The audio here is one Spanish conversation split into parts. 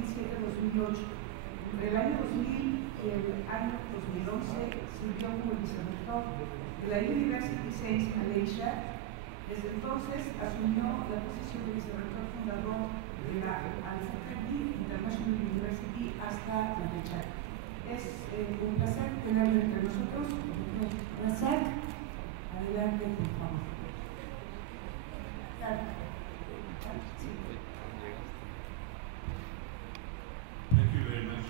2007-2008. Entre el año 2000 y el año 2011 sirvió como vicerrector de la University Saints Malaysia. Desde entonces asumió la posición de vicerrector fundador de la Al-Faqih International University hasta la fecha. Es un placer tenerlo entre nosotros. Razak, adelante, por favor. Thank you very much.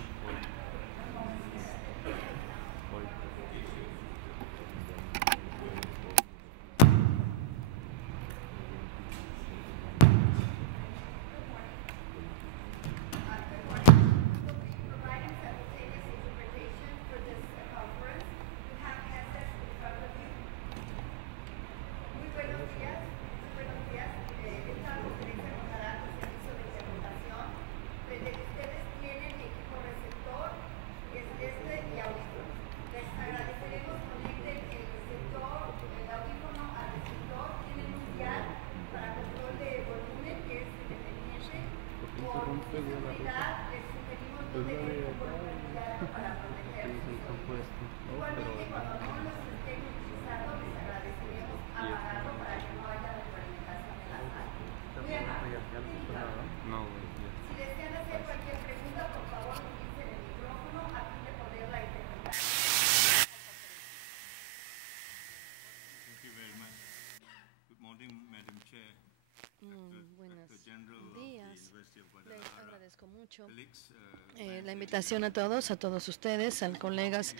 La invitación a todos ustedes, a colegas,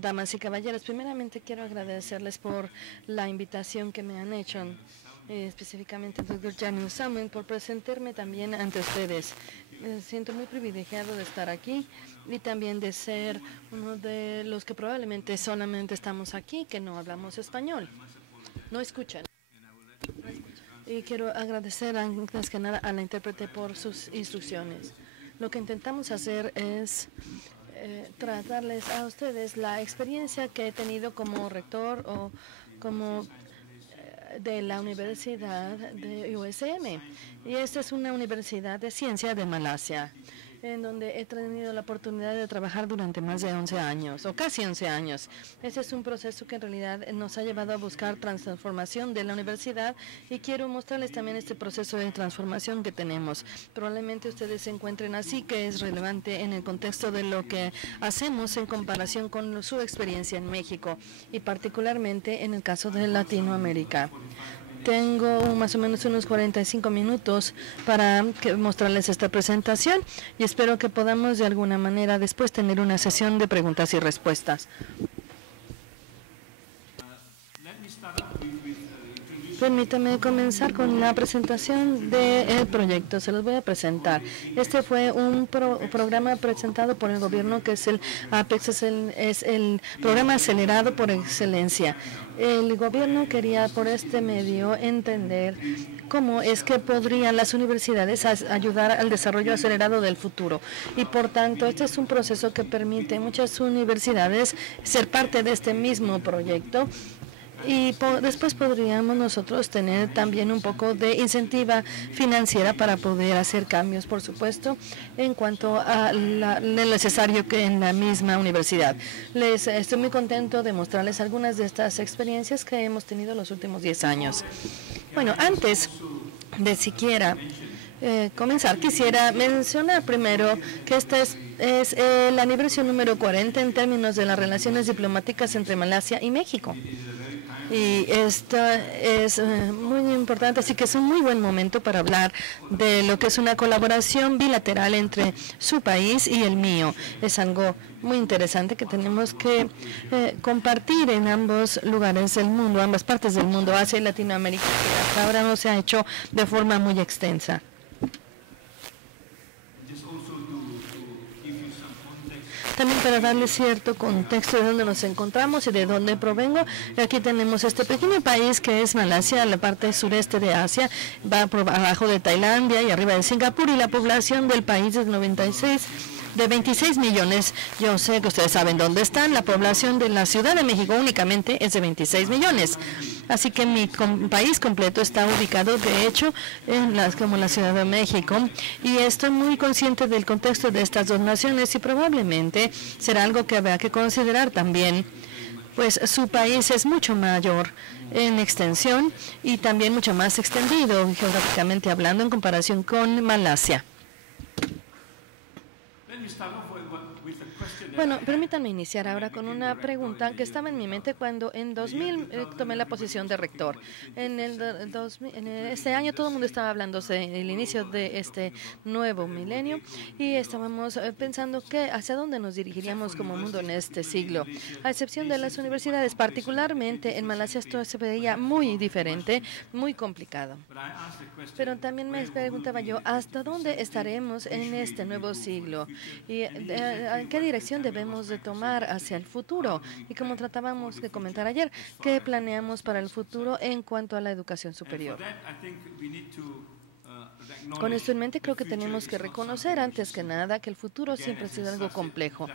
damas y caballeros. Primeramente quiero agradecerles por la invitación que me han hecho, específicamente al Dr. Daniel Salmon, por presentarme también ante ustedes. Me siento muy privilegiado de estar aquí y también de ser uno de los que probablemente solamente estamos aquí, que no hablamos español. No escuchan. Y quiero agradecer antes que nada a la intérprete por sus instrucciones. Lo que intentamos hacer es tratarles a ustedes la experiencia que he tenido como rector o como de la Universidad de USM. Y esta es una universidad de ciencia de Malasia, en donde he tenido la oportunidad de trabajar durante más de 11 años, o casi 11 años. Ese es un proceso que en realidad nos ha llevado a buscar transformación de la universidad y quiero mostrarles también este proceso de transformación que tenemos. Probablemente ustedes se encuentren así, que es relevante en el contexto de lo que hacemos en comparación con su experiencia en México y particularmente en el caso de Latinoamérica. Tengo más o menos unos 45 minutos para mostrarles esta presentación y espero que podamos de alguna manera después tener una sesión de preguntas y respuestas. Permítame comenzar con la presentación del proyecto. Se los voy a presentar. Este fue un programa presentado por el gobierno que es el APEX, es el programa acelerado por excelencia. El gobierno quería por este medio entender cómo es que podrían las universidades ayudar al desarrollo acelerado del futuro. Y por tanto, este es un proceso que permite a muchas universidades ser parte de este mismo proyecto. Y después podríamos nosotros tener también un poco de incentiva financiera para poder hacer cambios, por supuesto, en cuanto a lo necesario que en la misma universidad. Estoy muy contento de mostrarles algunas de estas experiencias que hemos tenido los últimos 10 años. Bueno, antes de siquiera comenzar, quisiera mencionar primero que esta es el aniversario número 40 en términos de las relaciones diplomáticas entre Malasia y México. Y esto es muy importante, así que es un muy buen momento para hablar de lo que es una colaboración bilateral entre su país y el mío. Es algo muy interesante que tenemos que compartir en ambos lugares del mundo, ambas partes del mundo, Asia y Latinoamérica, que hasta ahora no se ha hecho de forma muy extensa. También para darles cierto contexto de dónde nos encontramos y de dónde provengo. Aquí tenemos este pequeño país que es Malasia, la parte sureste de Asia, va por abajo de Tailandia y arriba de Singapur, y la población del país es 96 de 26 millones. Yo sé que ustedes saben dónde están. La población de la Ciudad de México únicamente es de 26 millones. Así que mi país completo está ubicado, de hecho, como la Ciudad de México. Y estoy muy consciente del contexto de estas dos naciones y probablemente será algo que habrá que considerar también. Pues su país es mucho mayor en extensión y también mucho más extendido geográficamente hablando en comparación con Malasia. Bueno, permítanme iniciar ahora con una pregunta que estaba en mi mente cuando en 2000 tomé la posición de rector. En este año todo el mundo estaba hablando del inicio de este nuevo milenio y estábamos pensando hacia dónde nos dirigiríamos como mundo en este siglo. A excepción de las universidades, particularmente en Malasia, esto se veía muy diferente, muy complicado. Pero también me preguntaba yo, ¿hasta dónde estaremos en este nuevo siglo? ¿Y en qué dirección debemos de tomar hacia el futuro? Y como tratábamos de comentar ayer, ¿qué planeamos para el futuro en cuanto a la educación superior? Con esto en mente, creo que tenemos que reconocer antes que nada que el futuro siempre ha sido algo complejo.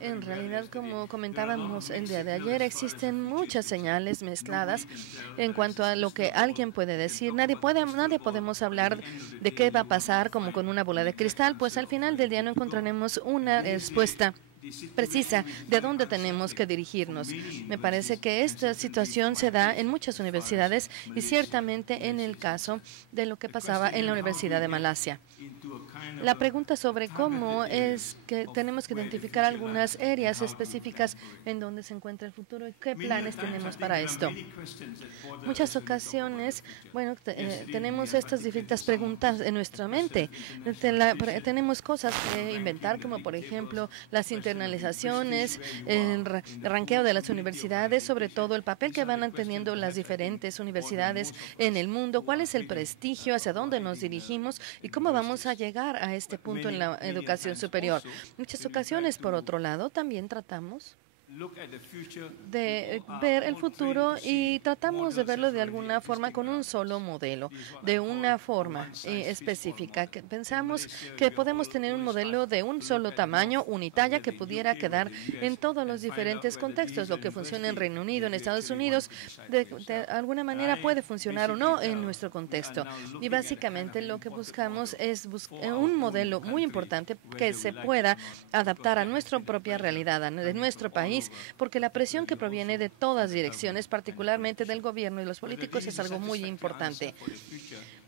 En realidad, como comentábamos el día de ayer, existen muchas señales mezcladas en cuanto a lo que alguien puede decir. Nadie podemos hablar de qué va a pasar como con una bola de cristal, pues al final del día no encontraremos una respuesta precisa de dónde tenemos que dirigirnos. Me parece que esta situación se da en muchas universidades y ciertamente en el caso de lo que pasaba en la Universidad de Malasia. La pregunta sobre cómo es que tenemos que identificar algunas áreas específicas en donde se encuentra el futuro y qué planes tenemos para esto. Muchas ocasiones, bueno, tenemos estas diferentes preguntas en nuestra mente. Tenemos cosas que inventar, como por ejemplo las internalizaciones, el ranqueo de las universidades, sobre todo el papel que van teniendo las diferentes universidades en el mundo, cuál es el prestigio, hacia dónde nos dirigimos y cómo vamos a llegar a este punto en la educación superior. Muchas ocasiones, por otro lado, también tratamos de ver el futuro y tratamos de verlo de alguna forma con un solo modelo, de una forma específica. Que pensamos que podemos tener un modelo de un solo tamaño, unitalla, que pudiera quedar en todos los diferentes contextos. Lo que funciona en Reino Unido, en Estados Unidos, de alguna manera puede funcionar o no en nuestro contexto. Y básicamente lo que buscamos es un modelo muy importante que se pueda adaptar a nuestra propia realidad, de nuestro país, porque la presión que proviene de todas direcciones, particularmente del gobierno y los políticos, es algo muy importante.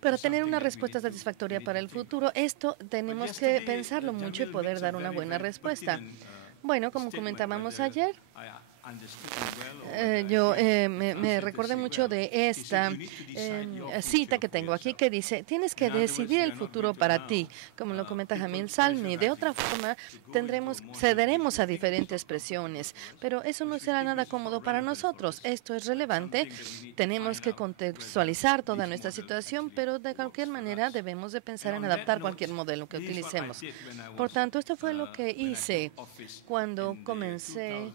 Para tener una respuesta satisfactoria para el futuro, esto tenemos que pensarlo mucho y poder dar una buena respuesta. Bueno, como comentábamos ayer, yo me recordé mucho de esta cita que tengo aquí que dice: tienes que decidir el futuro para ti, como lo comenta Jamil Salmi. De otra forma, cederemos a diferentes presiones, pero eso no será nada cómodo para nosotros. Esto es relevante, tenemos que contextualizar toda nuestra situación, pero de cualquier manera debemos de pensar en adaptar cualquier modelo que utilicemos. Por tanto, esto fue lo que hice cuando comencé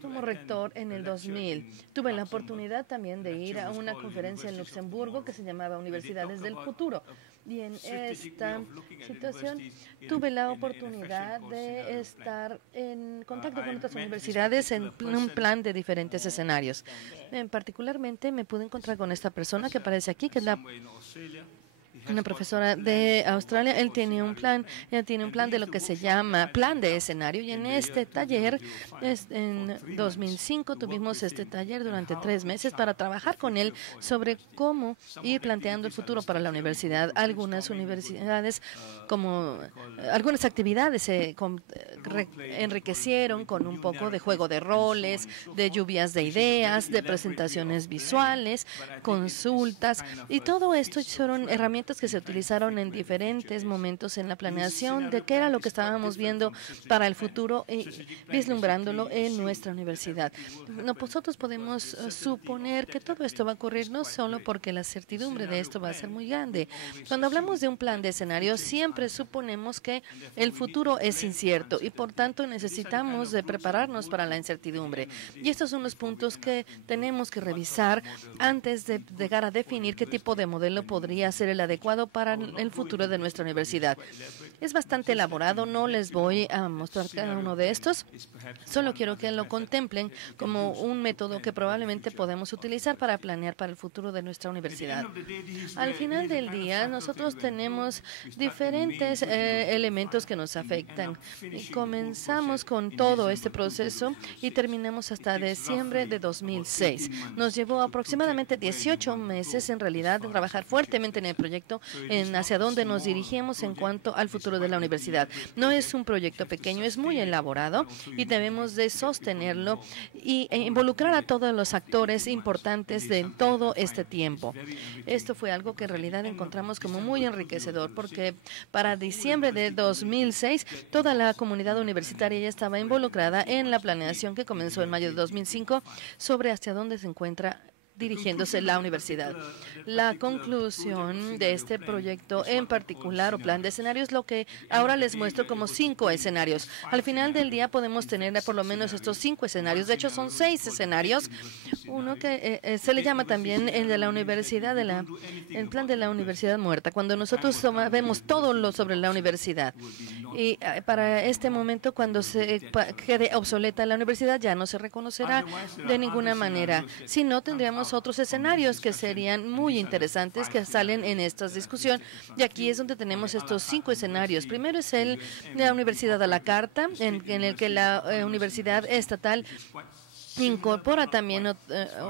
como rector en el 2000. Tuve la oportunidad también de ir a una conferencia en Luxemburgo que se llamaba Universidades del Futuro. Y en esta situación tuve la oportunidad de estar en contacto con otras universidades en un plan de diferentes escenarios. Particularmente me pude encontrar con esta persona que aparece aquí, que es una profesora de Australia. Ella tiene un plan de lo que se llama plan de escenario, y en este taller, en 2005, tuvimos este taller durante 3 meses para trabajar con él sobre cómo ir planteando el futuro para la universidad. Algunas universidades, algunas actividades se enriquecieron con un poco de juego de roles, de lluvias de ideas, de presentaciones visuales, consultas, y todo esto fueron herramientas que se utilizaron en diferentes momentos en la planeación de qué era lo que estábamos viendo para el futuro y vislumbrándolo en nuestra universidad. Nosotros podemos suponer que todo esto va a ocurrir no solo porque la certidumbre de esto va a ser muy grande. Cuando hablamos de un plan de escenario, siempre suponemos que el futuro es incierto y por tanto necesitamos de prepararnos para la incertidumbre. Y estos son los puntos que tenemos que revisar antes de llegar a definir qué tipo de modelo podría ser el adecuado adecuado para el futuro de nuestra universidad. Es bastante elaborado, no les voy a mostrar cada uno de estos, solo quiero que lo contemplen como un método que probablemente podemos utilizar para planear para el futuro de nuestra universidad. Al final del día, nosotros tenemos diferentes elementos que nos afectan. Y comenzamos con todo este proceso y terminamos hasta diciembre de 2006. Nos llevó aproximadamente 18 meses, en realidad, de trabajar fuertemente en el proyecto, en hacia dónde nos dirigimos en cuanto al futuro de la universidad. No es un proyecto pequeño, es muy elaborado y debemos de sostenerlo e involucrar a todos los actores importantes de todo este tiempo. Esto fue algo que en realidad encontramos como muy enriquecedor, porque para diciembre de 2006 toda la comunidad universitaria ya estaba involucrada en la planeación que comenzó en mayo de 2005 sobre hacia dónde se encuentra dirigiéndose la universidad. La conclusión de este proyecto en particular o plan de escenarios, lo que ahora les muestro como 5 escenarios. Al final del día podemos tener por lo menos estos 5 escenarios. De hecho, son 6 escenarios. Uno que se le llama también el de la universidad, el plan de la universidad muerta, cuando nosotros vemos todo lo sobre la universidad. Y para este momento, cuando se quede obsoleta la universidad, ya no se reconocerá de ninguna manera. Si no, tendríamos otros escenarios que serían muy interesantes que salen en esta discusión. Y aquí es donde tenemos estos 5 escenarios. Primero es el de la universidad a la carta, en el que la universidad estatal incorpora también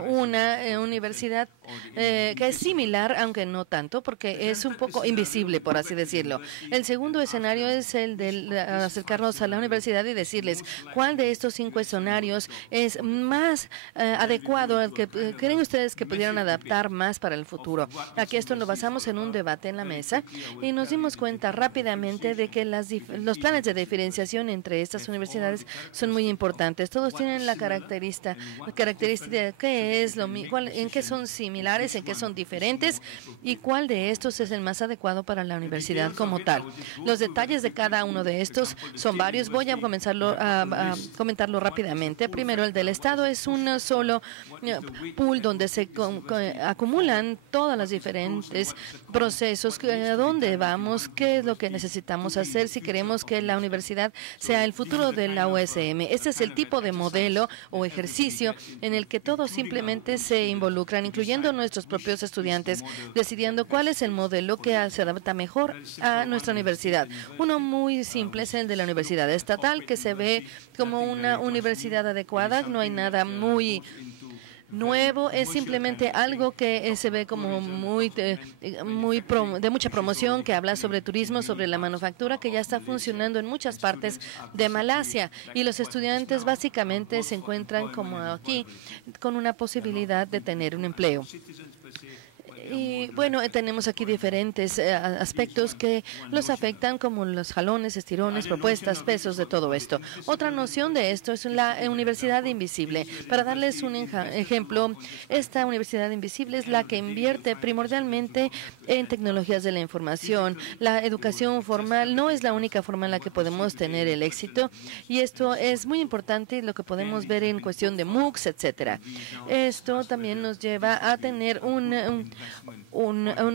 una universidad que es similar, aunque no tanto, porque es un poco invisible, por así decirlo. El segundo escenario es el de acercarnos a la universidad y decirles cuál de estos 5 escenarios es más adecuado, al que creen ustedes que pudieran adaptar más para el futuro. Aquí esto nos basamos en un debate en la mesa y nos dimos cuenta rápidamente de que los planes de diferenciación entre estas universidades son muy importantes. Todos tienen la característica de qué es en qué son similares, en qué son diferentes y cuál de estos es el más adecuado para la universidad como tal. Los detalles de cada uno de estos son varios. Voy a comenzarlo a comentarlo rápidamente. Primero, el del Estado es un solo pool donde se acumulan todos los diferentes procesos, a dónde vamos, qué es lo que necesitamos hacer si queremos que la universidad sea el futuro de la USM. Este es el tipo de modelo o ejercicio en el que todos simplemente se involucran, incluyendo nuestros propios estudiantes, decidiendo cuál es el modelo que se adapta mejor a nuestra universidad. Uno muy simple es el de la universidad estatal, que se ve como una universidad adecuada. No hay nada muy nuevo, es simplemente algo que se ve como de mucha promoción, que habla sobre turismo, sobre la manufactura, que ya está funcionando en muchas partes de Malasia, y los estudiantes básicamente se encuentran como aquí con una posibilidad de tener un empleo. Y bueno, tenemos aquí diferentes aspectos que los afectan, como los jalones, estirones, propuestas, pesos, de todo esto. Otra noción de esto es la universidad invisible. Para darles un ejemplo, esta universidad invisible es la que invierte primordialmente en tecnologías de la información. La educación formal no es la única forma en la que podemos tener el éxito, y esto es muy importante, lo que podemos ver en cuestión de MOOCs, etcétera. Esto también nos lleva a tener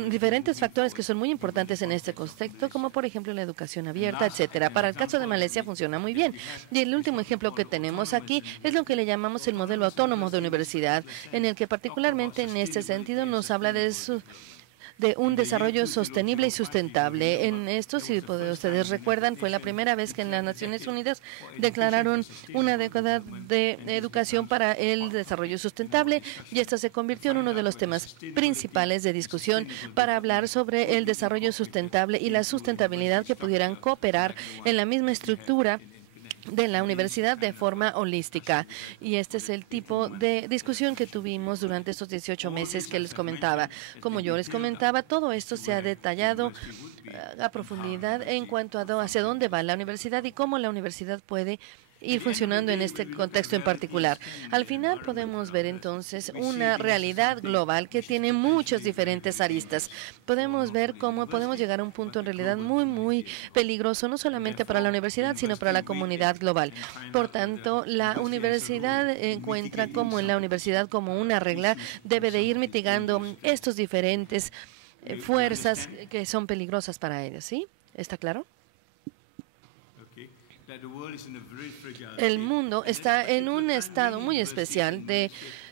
diferentes factores que son muy importantes en este contexto, como por ejemplo la educación abierta, etcétera. Para el caso de Malasia funciona muy bien. Y el último ejemplo que tenemos aquí es lo que le llamamos el modelo autónomo de universidad, en el que particularmente en este sentido nos habla de un desarrollo sostenible y sustentable. En esto, si ustedes recuerdan, fue la primera vez que en las Naciones Unidas declararon una década de educación para el desarrollo sustentable, y esta se convirtió en uno de los temas principales de discusión para hablar sobre el desarrollo sustentable y la sustentabilidad que pudieran cooperar en la misma estructura de la universidad de forma holística. Y este es el tipo de discusión que tuvimos durante estos 18 meses que les comentaba. Como yo les comentaba, todo esto se ha detallado a profundidad en cuanto a hacia dónde va la universidad y cómo la universidad puede ir funcionando en este contexto en particular. Al final podemos ver entonces una realidad global que tiene muchas diferentes aristas. Podemos ver cómo podemos llegar a un punto en realidad muy, muy peligroso, no solamente para la universidad, sino para la comunidad global. Por tanto, la universidad encuentra como en la universidad como una regla debe de ir mitigando estos diferentes fuerzas que son peligrosas para ellos, ¿sí? ¿Está claro? El mundo está en un estado muy especial de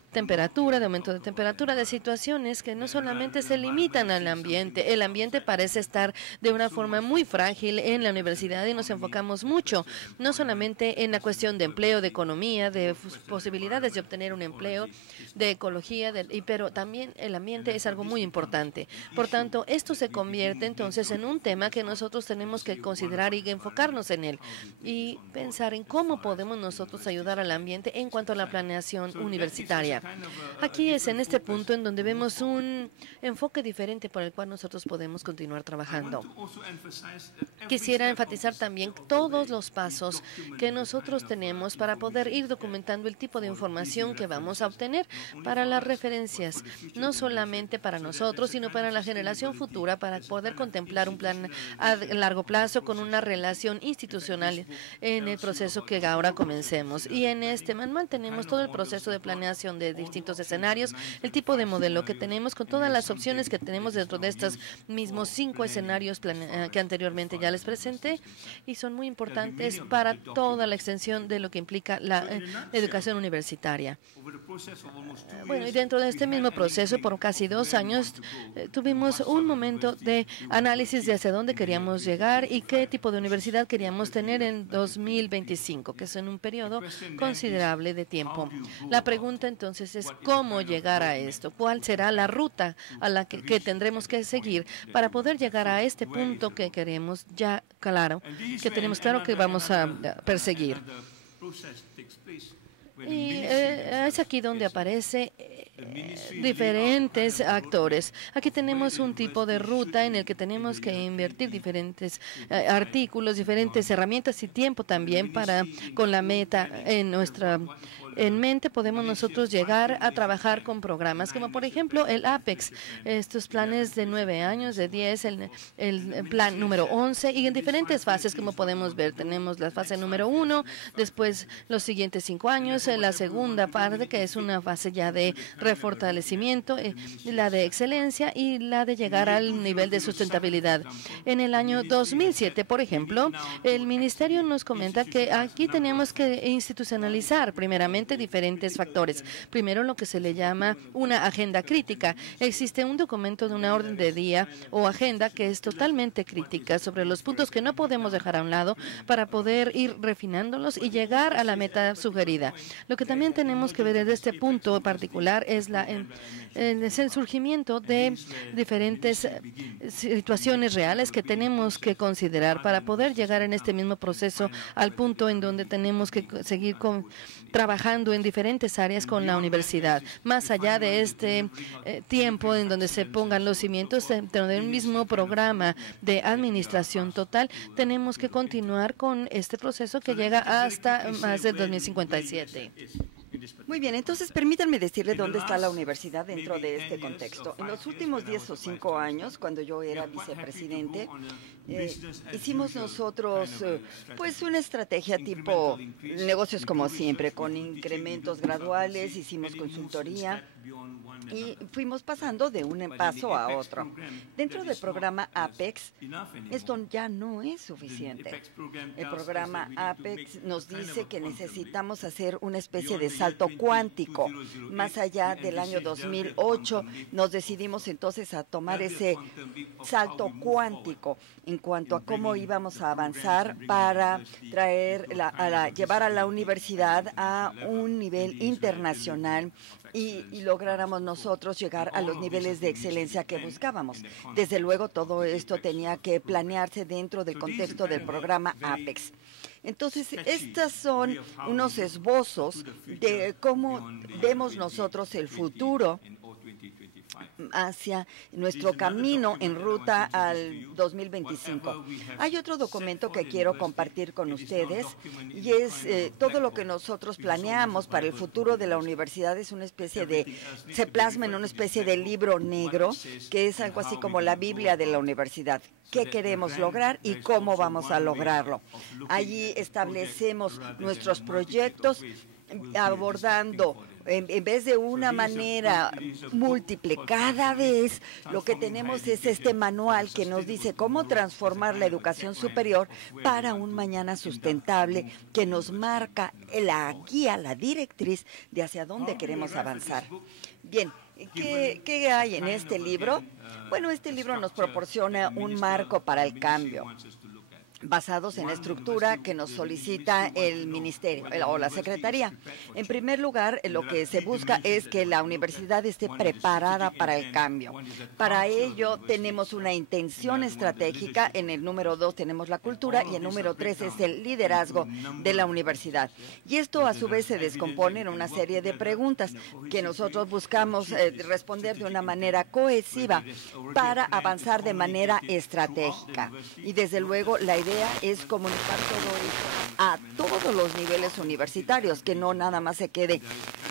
temperatura, de aumento de temperatura, de situaciones que no solamente se limitan al ambiente. El ambiente parece estar de una forma muy frágil en la universidad y nos enfocamos mucho, no solamente en la cuestión de empleo, de economía, de posibilidades de obtener un empleo, de ecología, pero también el ambiente es algo muy importante. Por tanto, esto se convierte entonces en un tema que nosotros tenemos que considerar y enfocarnos en él y pensar en cómo podemos nosotros ayudar al ambiente en cuanto a la planeación universitaria. Aquí es en este punto en donde vemos un enfoque diferente por el cual nosotros podemos continuar trabajando. Quisiera enfatizar también todos los pasos que nosotros tenemos para poder ir documentando el tipo de información que vamos a obtener para las referencias, no solamente para nosotros, sino para la generación futura, para poder contemplar un plan a largo plazo con una relación institucional en el proceso que ahora comencemos. Y en este manual tenemos todo el proceso de planeación de distintos escenarios, el tipo de modelo que tenemos con todas las opciones que tenemos dentro de estos mismos 5 escenarios que anteriormente ya les presenté y son muy importantes para toda la extensión de lo que implica la educación universitaria. Bueno, y dentro de este mismo proceso, por casi 2 años, tuvimos un momento de análisis de hacia dónde queríamos llegar y qué tipo de universidad queríamos tener en 2025, que es en un periodo considerable de tiempo. La pregunta entonces es cómo llegar a esto, cuál será la ruta a la que tendremos que seguir para poder llegar a este punto que queremos ya claro, que tenemos claro que vamos a perseguir. Y es aquí donde aparece diferentes actores. Aquí tenemos un tipo de ruta en el que tenemos que invertir diferentes artículos, diferentes herramientas y tiempo también para con la meta en mente podemos nosotros llegar a trabajar con programas como por ejemplo el APEX, estos planes de 9 años, de 10, el plan número 11 y en diferentes fases como podemos ver. Tenemos la fase número 1, después los siguientes 5 años, la segunda parte que es una fase ya de refortalecimiento, la de excelencia y la de llegar al nivel de sustentabilidad. En el año 2007, por ejemplo, el Ministerio nos comenta que aquí tenemos que institucionalizar primeramente diferentes factores. Primero, lo que se le llama una agenda crítica. Existe un documento de una orden de día o agenda que es totalmente crítica sobre los puntos que no podemos dejar a un lado para poder ir refinándolos y llegar a la meta sugerida. Lo que también tenemos que ver desde este punto particular es el surgimiento de diferentes situaciones reales que tenemos que considerar para poder llegar en este mismo proceso al punto en donde tenemos que seguir trabajando en diferentes áreas con la universidad. Más allá de este tiempo en donde se pongan los cimientos dentro de un mismo programa de administración total, tenemos que continuar con este proceso que llega hasta más de 2057. Muy bien, entonces permítanme decirle dónde está la universidad dentro de este contexto. En los últimos 10 o 5 años, cuando yo era vicepresidente, hicimos nosotros pues una estrategia tipo negocios como siempre, con incrementos graduales, hicimos consultoría y fuimos pasando de un paso a otro. Dentro del programa APEX, esto ya no es suficiente. El programa APEX nos dice que necesitamos hacer una especie de salto cuántico. Más allá del año 2008, nos decidimos entonces a tomar ese salto cuántico en cuanto a cómo íbamos a avanzar para llevar a la universidad a un nivel internacional y lográramos nosotros llegar a los niveles de excelencia que buscábamos. Desde luego, todo esto tenía que planearse dentro del contexto del programa APEX. Entonces, estos son unos esbozos de cómo vemos nosotros el futuro hacia nuestro camino en ruta al 2025. Hay otro documento que quiero compartir con ustedes y es todo lo que nosotros planeamos para el futuro de la universidad. Es una especie se plasma en una especie de libro negro que es algo así como la Biblia de la universidad. ¿Qué queremos lograr y cómo vamos a lograrlo? Allí establecemos nuestros proyectos abordando en vez de una manera múltiple, cada vez lo que tenemos es este manual que nos dice cómo transformar la educación superior para un mañana sustentable, que nos marca la guía, la directriz de hacia dónde queremos avanzar. Bien, ¿qué hay en este libro? Bueno, este libro nos proporciona un marco para el cambio, basados en la estructura que nos solicita el ministerio o la secretaría. En primer lugar, lo que se busca es que la universidad esté preparada para el cambio. Para ello tenemos una intención estratégica. En el número 2 tenemos la cultura y el número 3 es el liderazgo de la universidad. Y esto a su vez se descompone en una serie de preguntas que nosotros buscamos responder de una manera cohesiva para avanzar de manera estratégica. Y desde luego la idea es comunicar todo esto a todos los niveles universitarios, que no nada más se quede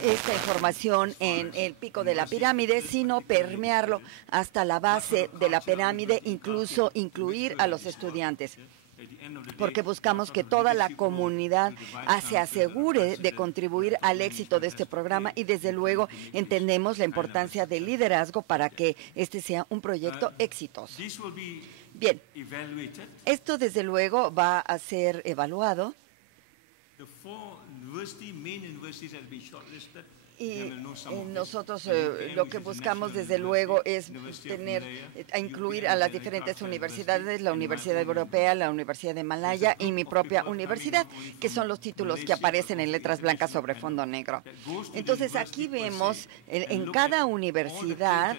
esta información en el pico de la pirámide, sino permearlo hasta la base de la pirámide, incluso incluir a los estudiantes, porque buscamos que toda la comunidad se asegure de contribuir al éxito de este programa y desde luego entendemos la importancia del liderazgo para que este sea un proyecto exitoso. Bien, esto desde luego va a ser evaluado y nosotros lo que buscamos desde luego es incluir a las diferentes universidades, la Universidad Europea, la Universidad de Malaya y mi propia universidad, que son los títulos que aparecen en letras blancas sobre fondo negro. Entonces aquí vemos en cada universidad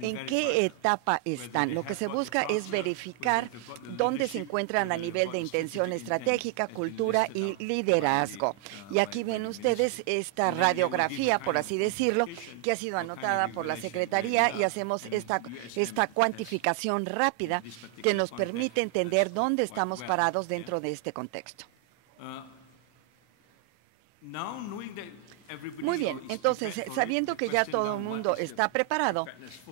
en qué etapa están. Lo que se busca es verificar dónde se encuentran a nivel de intención estratégica, cultura y liderazgo. Y aquí ven ustedes esta radiografía, por así decirlo, que ha sido anotada por la Secretaría y hacemos esta cuantificación rápida que nos permite entender dónde estamos parados dentro de este contexto. Muy bien, entonces, sabiendo que ya todo el mundo está preparado,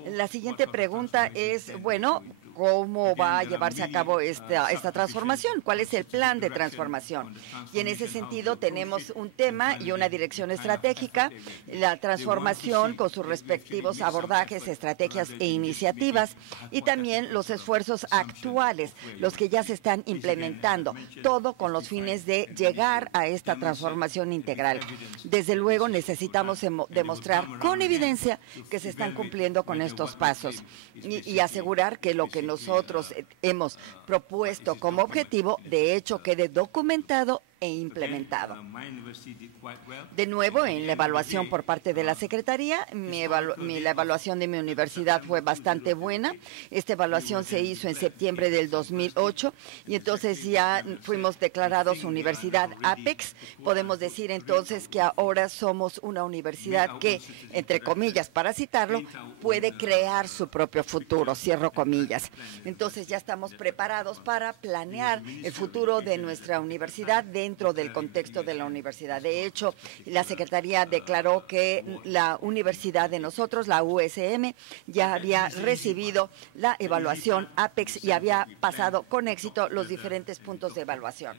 la siguiente pregunta es, bueno, ¿cómo va a llevarse a cabo esta transformación? ¿Cuál es el plan de transformación? Y en ese sentido tenemos un tema y una dirección estratégica, la transformación con sus respectivos abordajes, estrategias e iniciativas, y también los esfuerzos actuales, los que ya se están implementando, todo con los fines de llegar a esta transformación integral. Desde luego necesitamos demostrar con evidencia que se están cumpliendo con estos pasos y asegurar que lo que nosotros hemos propuesto como objetivo, de hecho, quede documentado e implementado. De nuevo, en la evaluación por parte de la Secretaría, la evaluación de mi universidad fue bastante buena. Esta evaluación se hizo en septiembre del 2008 y entonces ya fuimos declarados Universidad Apex. Podemos decir entonces que ahora somos una universidad que, entre comillas, para citarlo, puede crear su propio futuro, cierro comillas. Entonces ya estamos preparados para planear el futuro de nuestra universidad dentro del contexto de la universidad. De hecho, la Secretaría declaró que la universidad de nosotros, la USM, ya había recibido la evaluación Apex y había pasado con éxito los diferentes puntos de evaluación.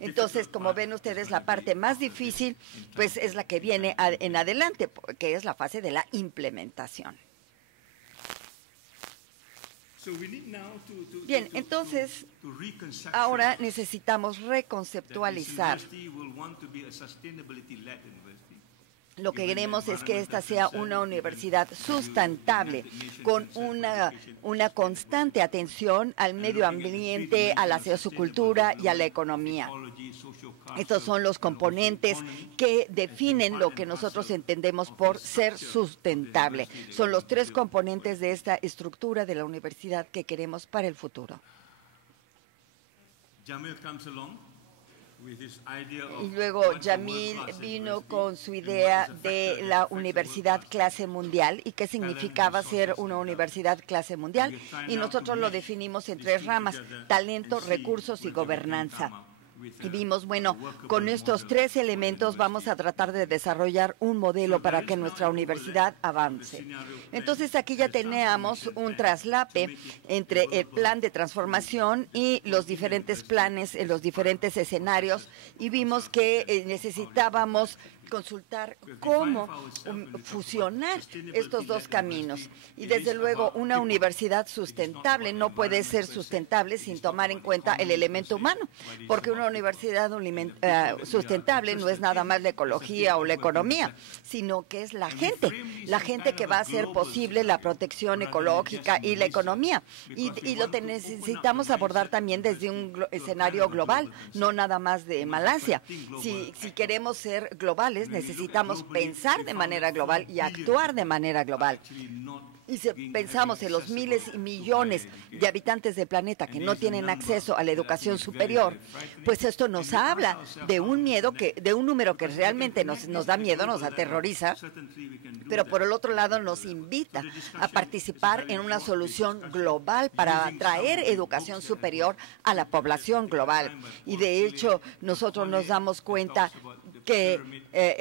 Entonces, como ven ustedes, la parte más difícil pues es la que viene en adelante, que es la fase de la implementación. Bien, entonces, ahora necesitamos reconceptualizar. Lo que queremos es que esta sea una universidad sustentable, con una constante atención al medio ambiente, a la sociocultura y a la economía. Estos son los componentes que definen lo que nosotros entendemos por ser sustentable. Son los tres componentes de esta estructura de la universidad que queremos para el futuro. Y luego Jamil vino con su idea de la universidad clase mundial y qué significaba ser una universidad clase mundial. Y nosotros lo definimos en tres ramas: talento, recursos y gobernanza. Y vimos, bueno, con estos tres elementos vamos a tratar de desarrollar un modelo para que nuestra universidad avance. Entonces aquí ya teníamos un traslape entre el plan de transformación y los diferentes planes en los diferentes escenarios y vimos que necesitábamos consultar cómo fusionar estos dos caminos. Y desde luego una universidad sustentable no puede ser sustentable sin tomar en cuenta el elemento humano, porque una universidad sustentable no es nada más la ecología o la economía, sino que es la gente que va a hacer posible la protección ecológica y la economía. Y lo necesitamos abordar también desde un escenario global, no nada más de Malasia. Si queremos ser globales, necesitamos pensar de manera global y actuar de manera global. Y si pensamos en los miles y millones de habitantes del planeta que no tienen acceso a la educación superior, pues esto nos habla de un número que realmente nos da miedo, nos aterroriza, pero por el otro lado nos invita a participar en una solución global para traer educación superior a la población global. Y de hecho, nosotros nos damos cuenta que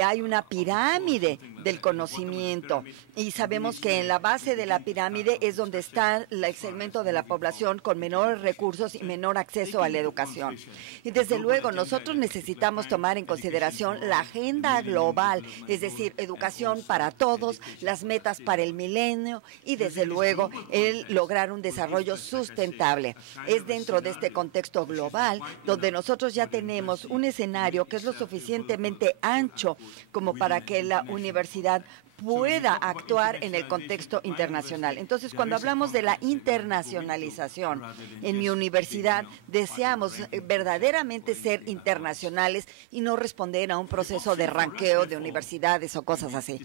hay una pirámide del conocimiento y sabemos que en la base de la pirámide es donde está el segmento de la población con menores recursos y menor acceso a la educación. Y desde luego nosotros necesitamos tomar en consideración la agenda global, es decir, educación para todos, las metas para el milenio y desde luego el lograr un desarrollo sustentable. Es dentro de este contexto global donde nosotros ya tenemos un escenario que es lo suficientemente ancho como para que la universidad pueda actuar en el contexto internacional. Entonces, cuando hablamos de la internacionalización, en mi universidad deseamos verdaderamente ser internacionales y no responder a un proceso de ranqueo de universidades o cosas así.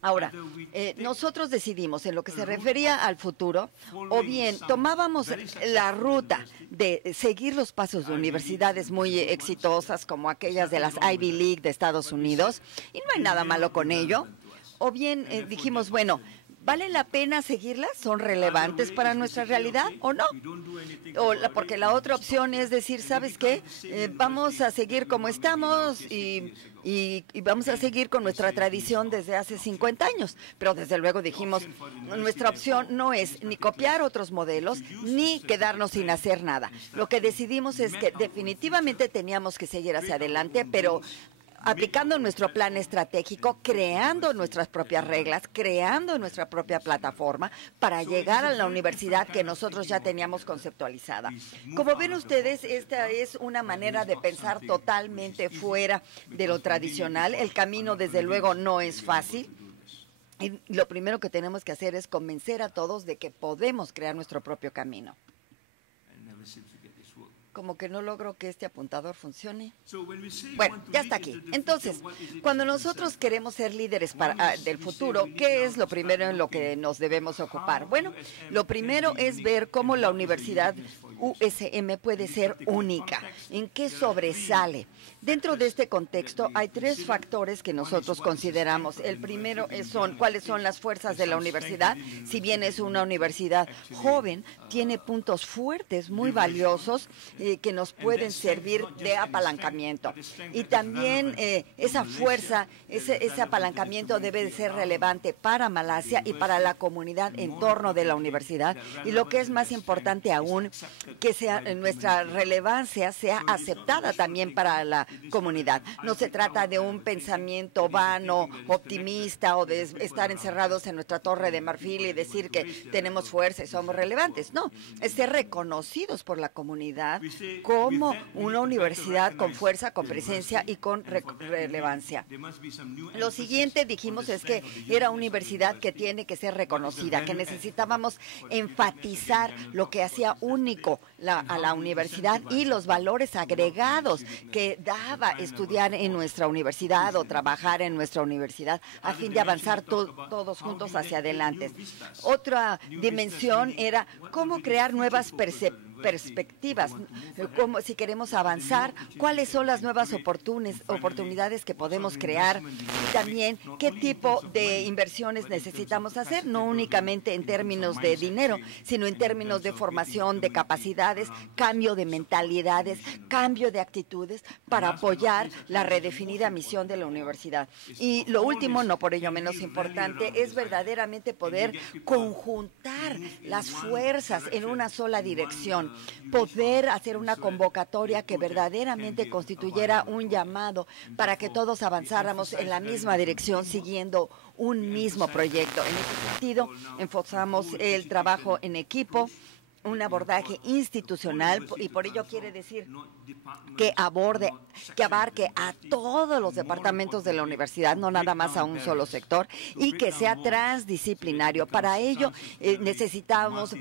Ahora, nosotros decidimos en lo que se refería al futuro, o bien tomábamos la ruta de seguir los pasos de universidades muy exitosas como aquellas de las Ivy League de Estados Unidos, y no hay nada malo con ello, o bien dijimos, bueno, ¿vale la pena seguirlas? ¿Son relevantes para nuestra realidad o no? Porque la otra opción es decir, ¿sabes qué? Vamos a seguir como estamos y vamos a seguir con nuestra tradición desde hace 50 años. Pero desde luego dijimos, nuestra opción no es ni copiar otros modelos, ni quedarnos sin hacer nada. Lo que decidimos es que definitivamente teníamos que seguir hacia adelante, pero aplicando nuestro plan estratégico, creando nuestras propias reglas, creando nuestra propia plataforma para llegar a la universidad que nosotros ya teníamos conceptualizada. Como ven ustedes, esta es una manera de pensar totalmente fuera de lo tradicional. El camino, desde luego, no es fácil. Y lo primero que tenemos que hacer es convencer a todos de que podemos crear nuestro propio camino. Como que no logro que este apuntador funcione. Bueno, ya está aquí. Entonces, cuando nosotros queremos ser líderes del futuro, ¿qué es lo primero en lo que nos debemos ocupar? Bueno, lo primero es ver cómo la universidad USM puede ser única, en qué sobresale. Dentro de este contexto hay tres factores que nosotros consideramos. El primero son cuáles son las fuerzas de la universidad. Si bien es una universidad joven, tiene puntos fuertes muy valiosos que nos pueden servir de apalancamiento. Y también esa fuerza, ese apalancamiento debe de ser relevante para Malasia y para la comunidad en torno de la universidad. Y lo que es más importante aún, que nuestra relevancia sea aceptada también para la comunidad. No se trata de un pensamiento vano, optimista o de estar encerrados en nuestra torre de marfil y decir que tenemos fuerza y somos relevantes. No, es ser reconocidos por la comunidad como una universidad con fuerza, con presencia y con relevancia. Lo siguiente, dijimos, es que era una universidad que tiene que ser reconocida, que necesitábamos enfatizar lo que hacía único a la universidad y los valores agregados que daba estudiar en nuestra universidad o trabajar en nuestra universidad a fin de avanzar todos juntos hacia adelante. Otra dimensión era cómo crear nuevas perspectivas, como si queremos avanzar, cuáles son las nuevas oportunidades que podemos crear y también qué tipo de inversiones necesitamos hacer, no únicamente en términos de dinero, sino en términos de formación, de capacidad, universidades, cambio de mentalidades, cambio de actitudes para apoyar la redefinida misión de la universidad. Y lo último, no por ello menos importante, es verdaderamente poder conjuntar las fuerzas en una sola dirección, poder hacer una convocatoria que verdaderamente constituyera un llamado para que todos avanzáramos en la misma dirección siguiendo un mismo proyecto. En ese sentido, enfocamos el trabajo en equipo, un abordaje institucional, y por ello quiere decir que abarque a todos los departamentos de la universidad, no nada más a un solo sector, y que sea transdisciplinario. Para ello necesitamos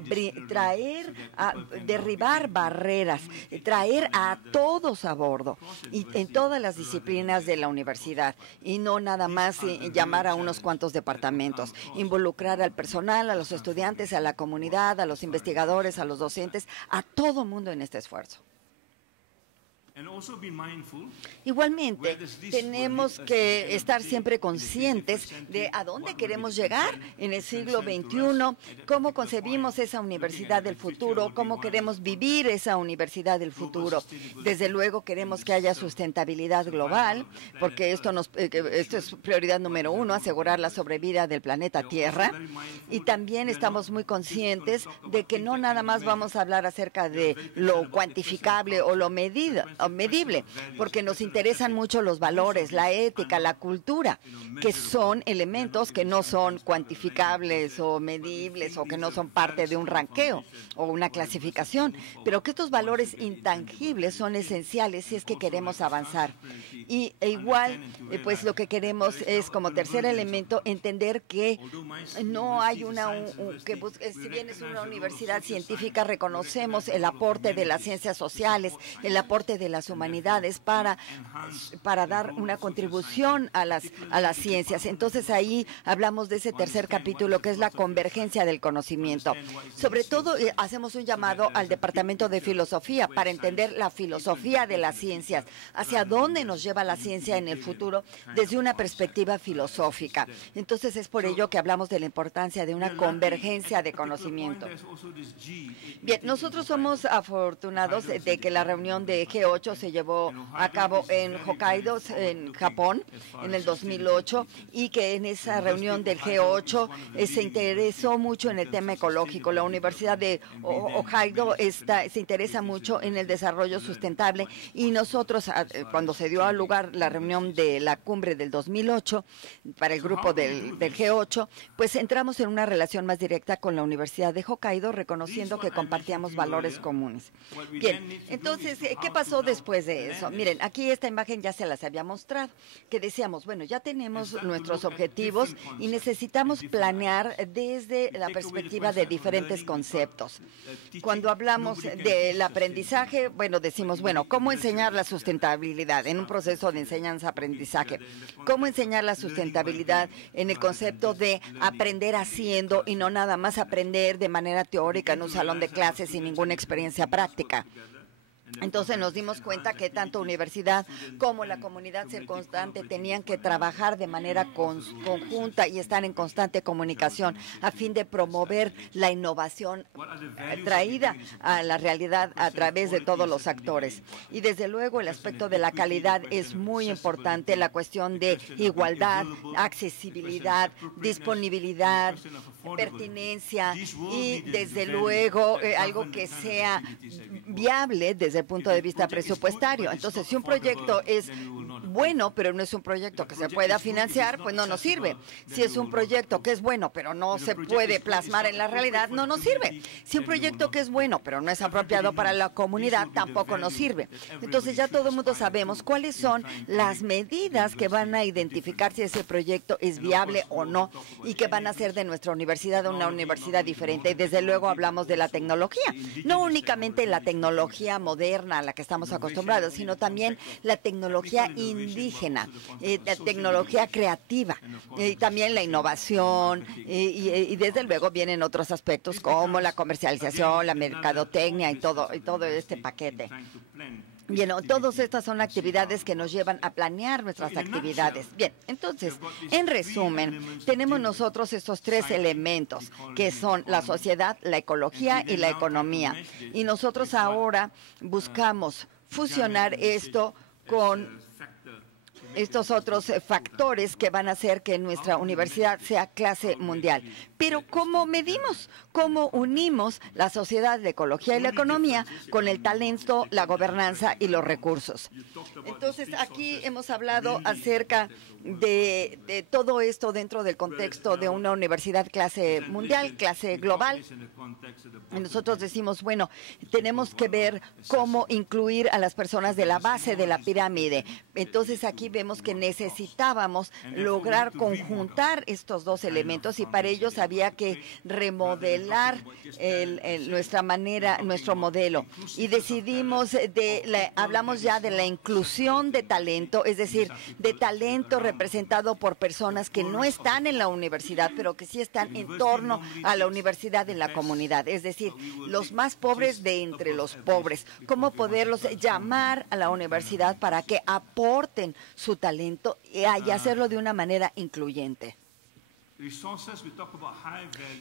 derribar barreras, traer a todos a bordo, y en todas las disciplinas de la universidad, y no nada más llamar a unos cuantos departamentos, involucrar al personal, a los estudiantes, a la comunidad, a los investigadores, a los docentes, a todo mundo en este esfuerzo. Igualmente, tenemos que estar siempre conscientes de a dónde queremos llegar en el siglo XXI, cómo concebimos esa universidad del futuro, cómo queremos vivir esa universidad del futuro. Desde luego queremos que haya sustentabilidad global, porque esto es prioridad número uno, asegurar la sobrevida del planeta Tierra. Y también estamos muy conscientes de que no nada más vamos a hablar acerca de lo cuantificable o lo medible, porque nos interesan mucho los valores, la ética, la cultura, que son elementos que no son cuantificables o medibles o que no son parte de un ranqueo o una clasificación, pero que estos valores intangibles son esenciales si es que queremos avanzar. Y igual, pues lo que queremos es, como tercer elemento, entender que no hay si bien es una universidad científica, reconocemos el aporte de las ciencias sociales, el aporte de las humanidades para dar una contribución a las ciencias. Entonces ahí hablamos de ese tercer capítulo, que es la convergencia del conocimiento. Sobre todo hacemos un llamado al Departamento de Filosofía para entender la filosofía de las ciencias, hacia dónde nos lleva la ciencia en el futuro desde una perspectiva filosófica. Entonces es por ello que hablamos de la importancia de una convergencia de conocimiento. Bien, nosotros somos afortunados de que la reunión de G8 se llevó a cabo en Hokkaido, en Japón, en el 2008, y que en esa reunión del G8 se interesó mucho en el tema ecológico. La Universidad de Hokkaido se interesa mucho en el desarrollo sustentable, y nosotros, cuando se dio a lugar la reunión de la cumbre del 2008 para el grupo del G8, pues entramos en una relación más directa con la Universidad de Hokkaido, reconociendo que compartíamos valores comunes. Bien, entonces, ¿qué pasó después de eso? Miren, aquí esta imagen ya se las había mostrado, que decíamos, bueno, ya tenemos nuestros objetivos y necesitamos planear desde la perspectiva de diferentes conceptos. Cuando hablamos del aprendizaje, bueno, decimos, bueno, ¿cómo enseñar la sustentabilidad en un proceso de enseñanza-aprendizaje? ¿Cómo enseñar la sustentabilidad en el concepto de aprender haciendo y no nada más aprender de manera teórica en un salón de clases sin ninguna experiencia práctica? Entonces nos dimos cuenta que tanto universidad como la comunidad circundante tenían que trabajar de manera conjunta y estar en constante comunicación a fin de promover la innovación traída a la realidad a través de todos los actores. Y desde luego el aspecto de la calidad es muy importante, la cuestión de igualdad, accesibilidad, disponibilidad, pertinencia y desde luego algo que sea viable desde el punto de vista presupuestario. Entonces, si un proyecto es bueno, pero no es un proyecto que se pueda financiar, pues no nos sirve. Si es un proyecto que es bueno, pero no se puede plasmar en la realidad, no nos sirve. Si un proyecto que es bueno, pero no es apropiado para la comunidad, tampoco nos sirve. Entonces, ya todo el mundo sabemos cuáles son las medidas que van a identificar si ese proyecto es viable o no y que van a hacer de nuestra universidad una universidad diferente. Y desde luego hablamos de la tecnología, no únicamente la tecnología moderna a la que estamos acostumbrados, sino también la tecnología indígena, la tecnología creativa, y también la innovación, y desde luego vienen otros aspectos como la comercialización, la mercadotecnia y todo este paquete. Bien, todas estas son actividades que nos llevan a planear nuestras actividades. Bien, entonces, en resumen, tenemos nosotros estos 3 elementos, que son la sociedad, la ecología y la economía. Y nosotros ahora buscamos fusionar esto con estos otros factores que van a hacer que nuestra universidad sea clase mundial. Pero ¿cómo medimos? ¿Cómo unimos la sociedad, la ecología y la economía con el talento, la gobernanza y los recursos? Entonces, aquí hemos hablado acerca de todo esto dentro del contexto de una universidad clase mundial, clase global. Y nosotros decimos, bueno, tenemos que ver cómo incluir a las personas de la base de la pirámide. Entonces, aquí vemos que necesitábamos lograr conjuntar estos 2 elementos y para ellos había que remodelar nuestra manera, nuestro modelo. Y decidimos, hablamos ya de la inclusión de talento, es decir, de talento representado por personas que no están en la universidad, pero que sí están en torno a la universidad en la comunidad, es decir, los más pobres de entre los pobres. ¿Cómo poderlos llamar a la universidad para que aporten su talento y hacerlo de una manera incluyente?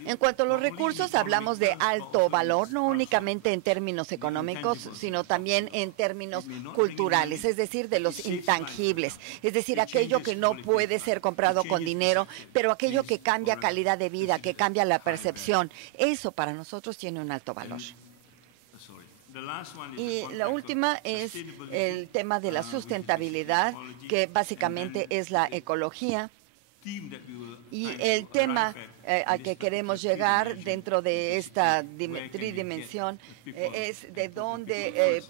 En cuanto a los recursos, hablamos de alto valor, no únicamente en términos económicos, sino también en términos culturales, es decir, de los intangibles, es decir, aquello que no puede ser comprado con dinero, pero aquello que cambia calidad de vida, que cambia la percepción, eso para nosotros tiene un alto valor. Y la última es el tema de la sustentabilidad, que básicamente es la ecología. Y el tema al que queremos llegar dentro de esta tridimensión es de dónde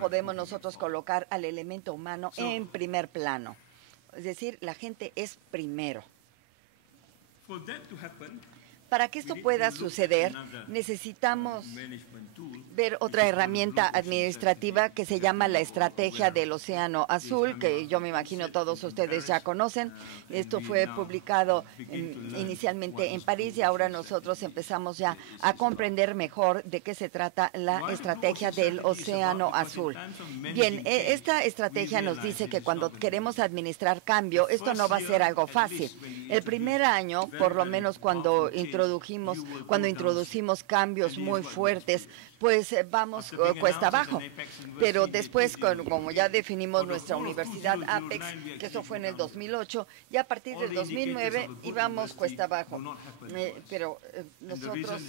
podemos nosotros colocar al elemento humano en primer plano. Es decir, la gente es primero. Para que esto pueda suceder, necesitamos ver otra herramienta administrativa que se llama la Estrategia del Océano Azul, que yo me imagino todos ustedes ya conocen. Esto fue publicado inicialmente en París y ahora nosotros empezamos ya a comprender mejor de qué se trata la Estrategia del Océano Azul. Bien, esta estrategia nos dice que cuando queremos administrar cambio, esto no va a ser algo fácil. El primer año, por lo menos cuando introducimos cambios muy fuertes, pues vamos cuesta abajo. Pero después, como ya definimos nuestra universidad Apex, que eso fue en el 2008, ya a partir del 2009 íbamos cuesta abajo. Pero nosotros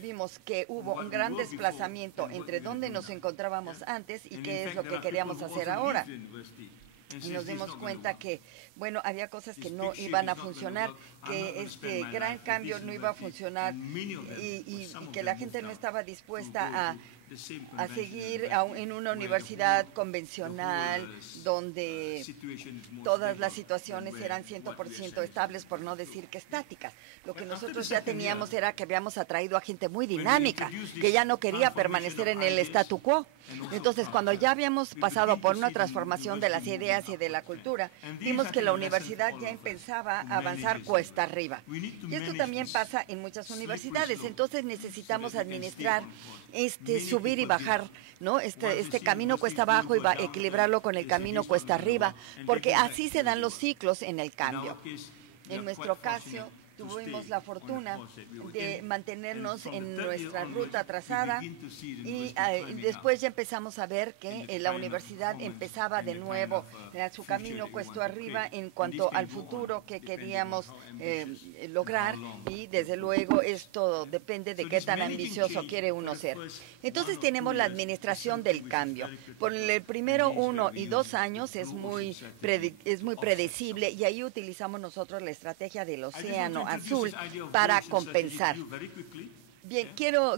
vimos que hubo un gran desplazamiento entre dónde nos encontrábamos antes y qué es lo que queríamos hacer ahora. Y nos dimos cuenta que, bueno, había cosas que no iban a funcionar, que este gran cambio no iba a funcionar y que la gente no estaba dispuesta a seguir en una universidad convencional donde todas las situaciones eran 100% estables, por no decir que estáticas. Lo que nosotros ya teníamos era que habíamos atraído a gente muy dinámica, que ya no quería permanecer en el statu quo. Entonces, cuando ya habíamos pasado por una transformación de las ideas y de la cultura, vimos que la universidad ya empezaba a avanzar cuesta arriba. Y esto también pasa en muchas universidades. Entonces, necesitamos administrar subir y bajar, ¿no? Este camino cuesta abajo y equilibrarlo con el camino cuesta arriba, porque así se dan los ciclos en el cambio. En nuestro caso, tuvimos la fortuna de mantenernos en nuestra ruta trazada y después ya empezamos a ver que la universidad empezaba de nuevo su camino cuesta arriba en cuanto al futuro que queríamos lograr, y desde luego esto depende de qué tan ambicioso quiere uno ser. Entonces tenemos la administración del cambio. Por el primero 1 y 2 años es muy predecible y ahí utilizamos nosotros la estrategia del océano azul para compensar. Bien,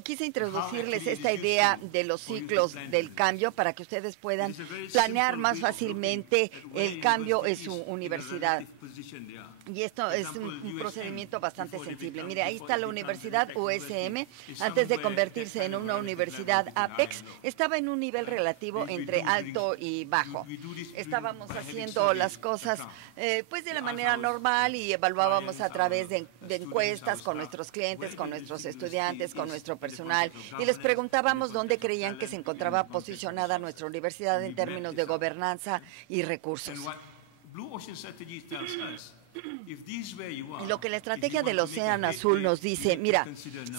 quise introducirles esta idea de los ciclos del cambio para que ustedes puedan planear más fácilmente el cambio en su universidad. Y esto es un procedimiento bastante sensible. Mire, ahí está la Universidad USM. Antes de convertirse en una universidad Apex, estaba en un nivel relativo entre alto y bajo. Estábamos haciendo las cosas pues de la manera normal y evaluábamos a través de encuestas con nuestros clientes, con nuestros estudiantes, estudiantes, con nuestro personal, y les preguntábamos dónde creían que se encontraba posicionada nuestra universidad en términos de gobernanza y recursos. Lo que la estrategia del Océano Azul nos dice, mira,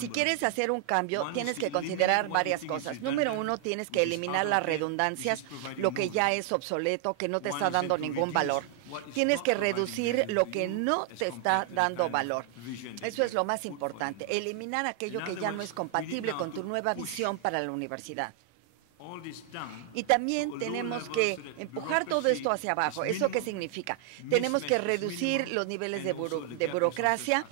si quieres hacer un cambio, tienes que considerar varias cosas. Número uno, tienes que eliminar las redundancias, lo que ya es obsoleto, que no te está dando ningún valor. Tienes que reducir lo que no te está dando valor. Eso es lo más importante, eliminar aquello que ya no es compatible con tu nueva visión para la universidad. Y también tenemos que empujar todo esto hacia abajo. ¿Eso qué significa? Tenemos que reducir los niveles de burocracia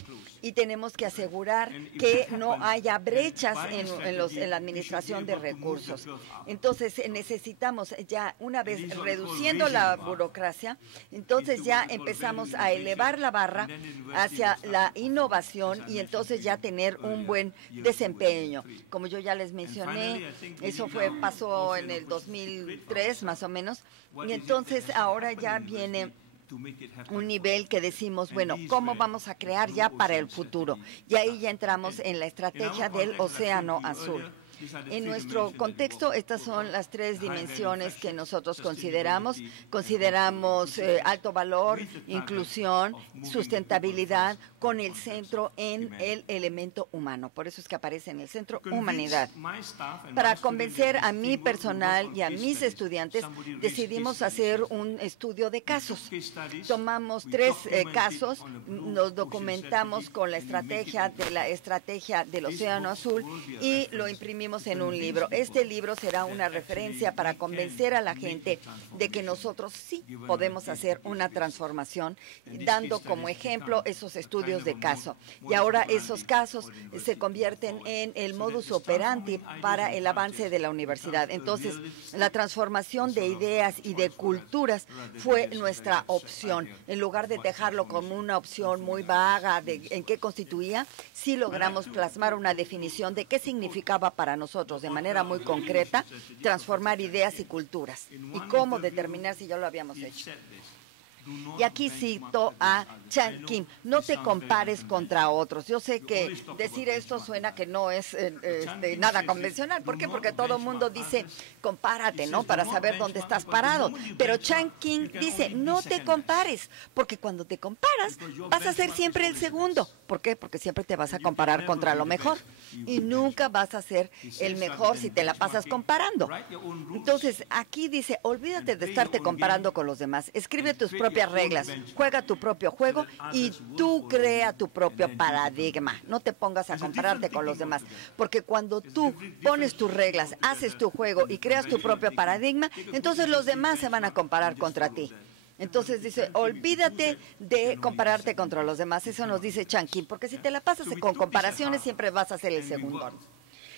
y tenemos que asegurar que no haya brechas en la administración de recursos. Entonces necesitamos ya, una vez reduciendo la burocracia, entonces ya empezamos a elevar la barra hacia la innovación y entonces ya tener un buen desempeño. Como yo ya les mencioné, eso pasó en el 2003 más o menos, y entonces ahora ya viene un nivel que decimos, bueno, ¿cómo vamos a crear ya para el futuro? Y ahí ya entramos en la estrategia del Océano Azul. En nuestro contexto, estas son las tres dimensiones que nosotros consideramos. Consideramos alto valor, inclusión, sustentabilidad, con el centro en el elemento humano. Por eso es que aparece en el centro humanidad. Para convencer a mi personal y a mis estudiantes, decidimos hacer un estudio de casos. Tomamos 3 casos, nos documentamos con la estrategia del Océano Azul y lo imprimimos en un libro. Este libro será una referencia para convencer a la gente de que nosotros sí podemos hacer una transformación, dando como ejemplo esos estudios de caso. Y ahora esos casos se convierten en el modus operandi para el avance de la universidad. Entonces, la transformación de ideas y de culturas fue nuestra opción. En lugar de dejarlo como una opción muy vaga de en qué constituía, sí logramos plasmar una definición de qué significaba para nosotros de manera muy concreta transformar ideas y culturas y cómo determinar si ya lo habíamos hecho. Y aquí cito a Chan Kim, no te compares contra otros. Yo sé que decir esto suena que no es nada convencional. ¿Por qué? Porque todo el mundo dice, compárate, ¿no? Para saber dónde estás parado. Pero Chan Kim dice, no te compares, porque cuando te comparas vas a ser siempre el segundo. ¿Por qué? Porque siempre te vas a comparar contra lo mejor. Y nunca vas a ser el mejor si te la pasas comparando. Entonces, aquí dice, olvídate de estarte comparando con los demás. Escribe tus propias reglas, juega tu propio juego y tú crea tu propio paradigma. No te pongas a compararte con los demás, porque cuando tú pones tus reglas, haces tu juego y creas tu propio paradigma, entonces los demás se van a comparar contra ti. Entonces dice, olvídate de compararte contra los demás. Eso nos dice Chan Kim, porque si te la pasas con comparaciones siempre vas a ser el segundo.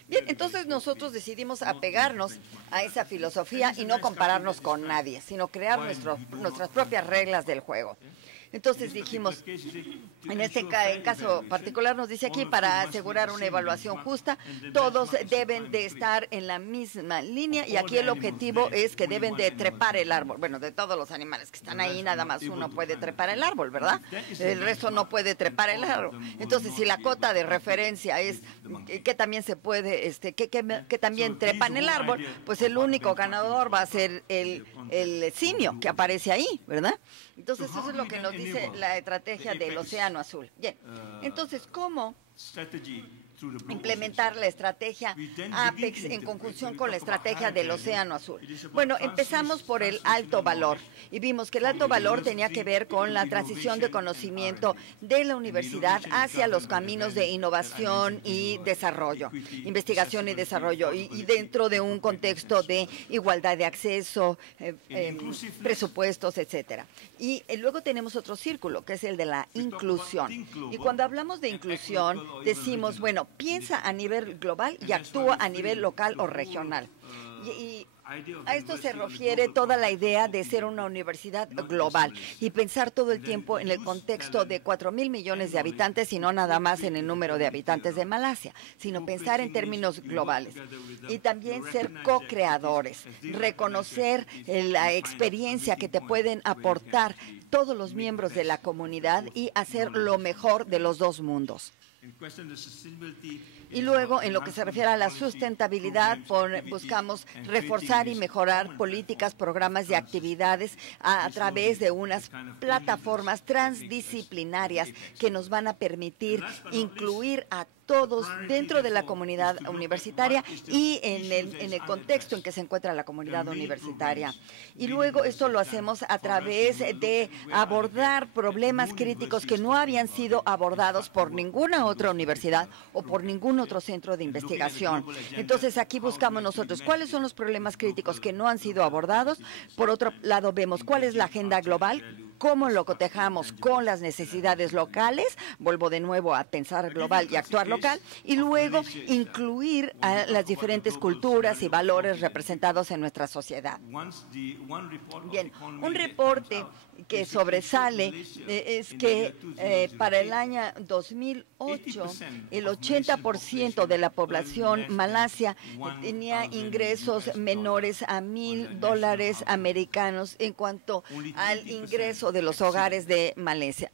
Bien, entonces nosotros decidimos apegarnos a esa filosofía y no compararnos con nadie, sino crear nuestras propias reglas del juego. Entonces dijimos, en este caso particular nos dice aquí, para asegurar una evaluación justa, todos deben de estar en la misma línea y aquí el objetivo es que deben de trepar el árbol. Bueno, de todos los animales que están ahí, nada más uno puede trepar el árbol, ¿verdad? El resto no puede trepar el árbol. Entonces, si la cota de referencia es que también se puede, que también trepan el árbol, pues el único ganador va a ser el simio que aparece ahí, ¿verdad? Entonces, eso es lo que nos dice la estrategia del Océano Azul. Bien, entonces, ¿cómo implementar la estrategia APEX en conjunción con la estrategia del Océano Azul? Bueno, empezamos por el alto valor y vimos que el alto valor tenía que ver con la transición de conocimiento de la universidad hacia los caminos de innovación y desarrollo, investigación y desarrollo, y dentro de un contexto de igualdad de acceso, presupuestos, etcétera. Y luego tenemos otro círculo, que es el de la inclusión. Y cuando hablamos de inclusión, decimos, bueno, piensa a nivel global y actúa a nivel local o regional. Y a esto se refiere toda la idea de ser una universidad global y pensar todo el tiempo en el contexto de 4.000 millones de habitantes y no nada más en el número de habitantes de Malasia, sino pensar en términos globales. Y también ser co-creadores, reconocer la experiencia que te pueden aportar todos los miembros de la comunidad y hacer lo mejor de los dos mundos. Y luego, en lo que se refiere a la sustentabilidad, buscamos reforzar y mejorar políticas, programas y actividades a través de unas plataformas transdisciplinarias que nos van a permitir incluir a todos dentro de la comunidad universitaria y en el contexto en que se encuentra la comunidad universitaria. Y luego esto lo hacemos a través de abordar problemas críticos que no habían sido abordados por ninguna otra universidad o por ningún otro centro de investigación. Entonces aquí buscamos nosotros cuáles son los problemas críticos que no han sido abordados. Por otro lado, vemos cuál es la agenda global, cómo lo cotejamos con las necesidades locales, vuelvo de nuevo a pensar global y actuar local, y luego incluir a las diferentes culturas y valores representados en nuestra sociedad. Bien, un reporte que sobresale es que para el año 2008 el 80% de la población malasia tenía ingresos menores a $1,000 americanos en cuanto al ingreso de los hogares de Malasia.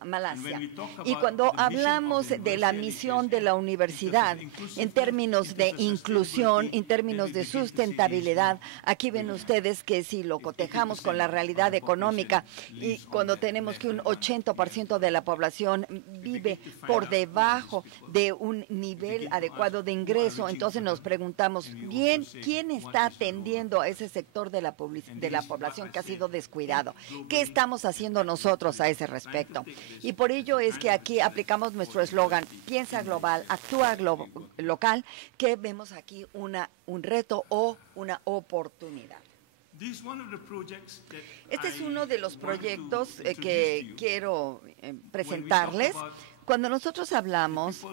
Y cuando hablamos de la misión de la universidad en términos de inclusión, en términos de sustentabilidad, aquí ven ustedes que si lo cotejamos con la realidad económica y cuando tenemos que un 80% de la población vive por debajo de un nivel adecuado de ingreso, entonces nos preguntamos, bien, ¿quién está atendiendo a ese sector de la población que ha sido descuidado? ¿Qué estamos haciendo nosotros a ese respecto? Y por ello es que aquí aplicamos nuestro eslogan, piensa global, actúa local, que vemos aquí un reto o una oportunidad. Este es uno de los proyectos que quiero presentarles. Cuando nosotros hablamos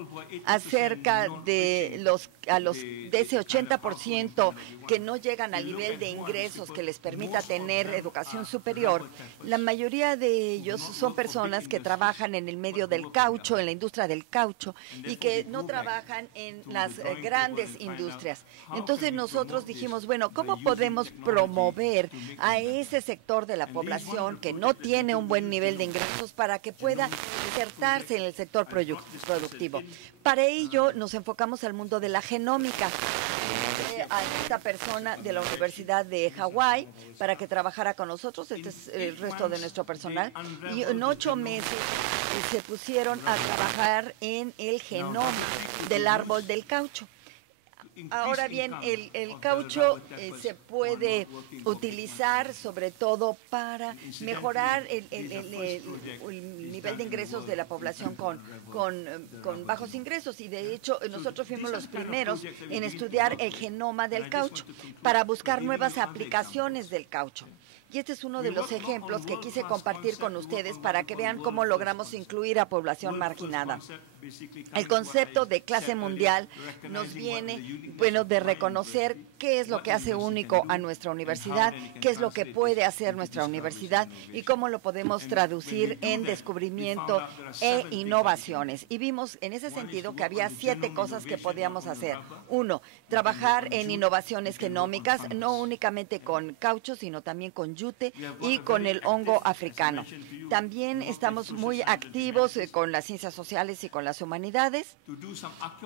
acerca de ese 80% que no llegan al nivel de ingresos que les permita tener educación superior, la mayoría de ellos son personas que trabajan en el medio del caucho, en la industria del caucho, y que no trabajan en las grandes industrias. Entonces nosotros dijimos, bueno, ¿cómo podemos promover a ese sector de la población que no tiene un buen nivel de ingresos para que pueda insertarse en el sector productivo? Para ello nos enfocamos al mundo de la genómica. A esta persona de la Universidad de Hawái para que trabajara con nosotros, este es el resto de nuestro personal, y en 8 meses se pusieron a trabajar en el genoma del árbol del caucho. Ahora bien, el caucho se puede utilizar sobre todo para mejorar el nivel de ingresos de la población con bajos ingresos, y de hecho nosotros fuimos los primeros en estudiar el genoma del caucho para buscar nuevas aplicaciones del caucho. Y este es uno de los ejemplos que quise compartir con ustedes para que vean cómo logramos incluir a población marginada. El concepto de clase mundial nos viene, bueno, de reconocer qué es lo que hace único a nuestra universidad, qué es lo que puede hacer nuestra universidad y cómo lo podemos traducir en descubrimiento e innovaciones. Y vimos en ese sentido que había 7 cosas que podíamos hacer. 1, trabajar en innovaciones genómicas, no únicamente con caucho, sino también con yute y con el hongo africano. También estamos muy activos con las ciencias sociales y con las humanidades,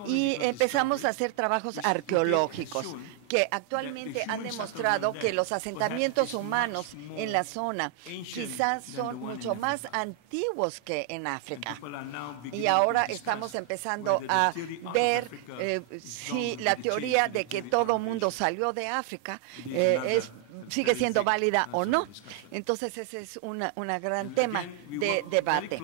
y empezamos a hacer trabajos arqueológicos que actualmente han demostrado que los asentamientos humanos en la zona quizás son mucho más antiguos que en África. Y ahora estamos empezando a ver si la teoría de que todo mundo salió de África sigue siendo válida o no. Entonces ese es un gran tema de debate.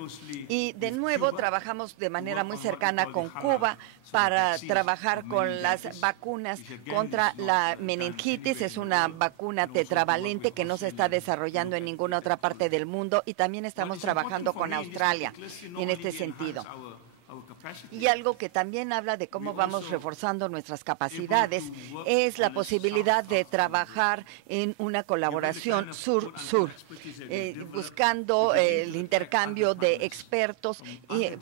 Y de nuevo trabajamos de manera muy cercana con Cuba para trabajar con las vacunas contra la meningitis. Es una vacuna tetravalente que no se está desarrollando en ninguna otra parte del mundo, y también estamos trabajando con Australia en este sentido. Y algo que también habla de cómo vamos reforzando nuestras capacidades es la posibilidad de trabajar en una colaboración sur-sur, buscando el intercambio de expertos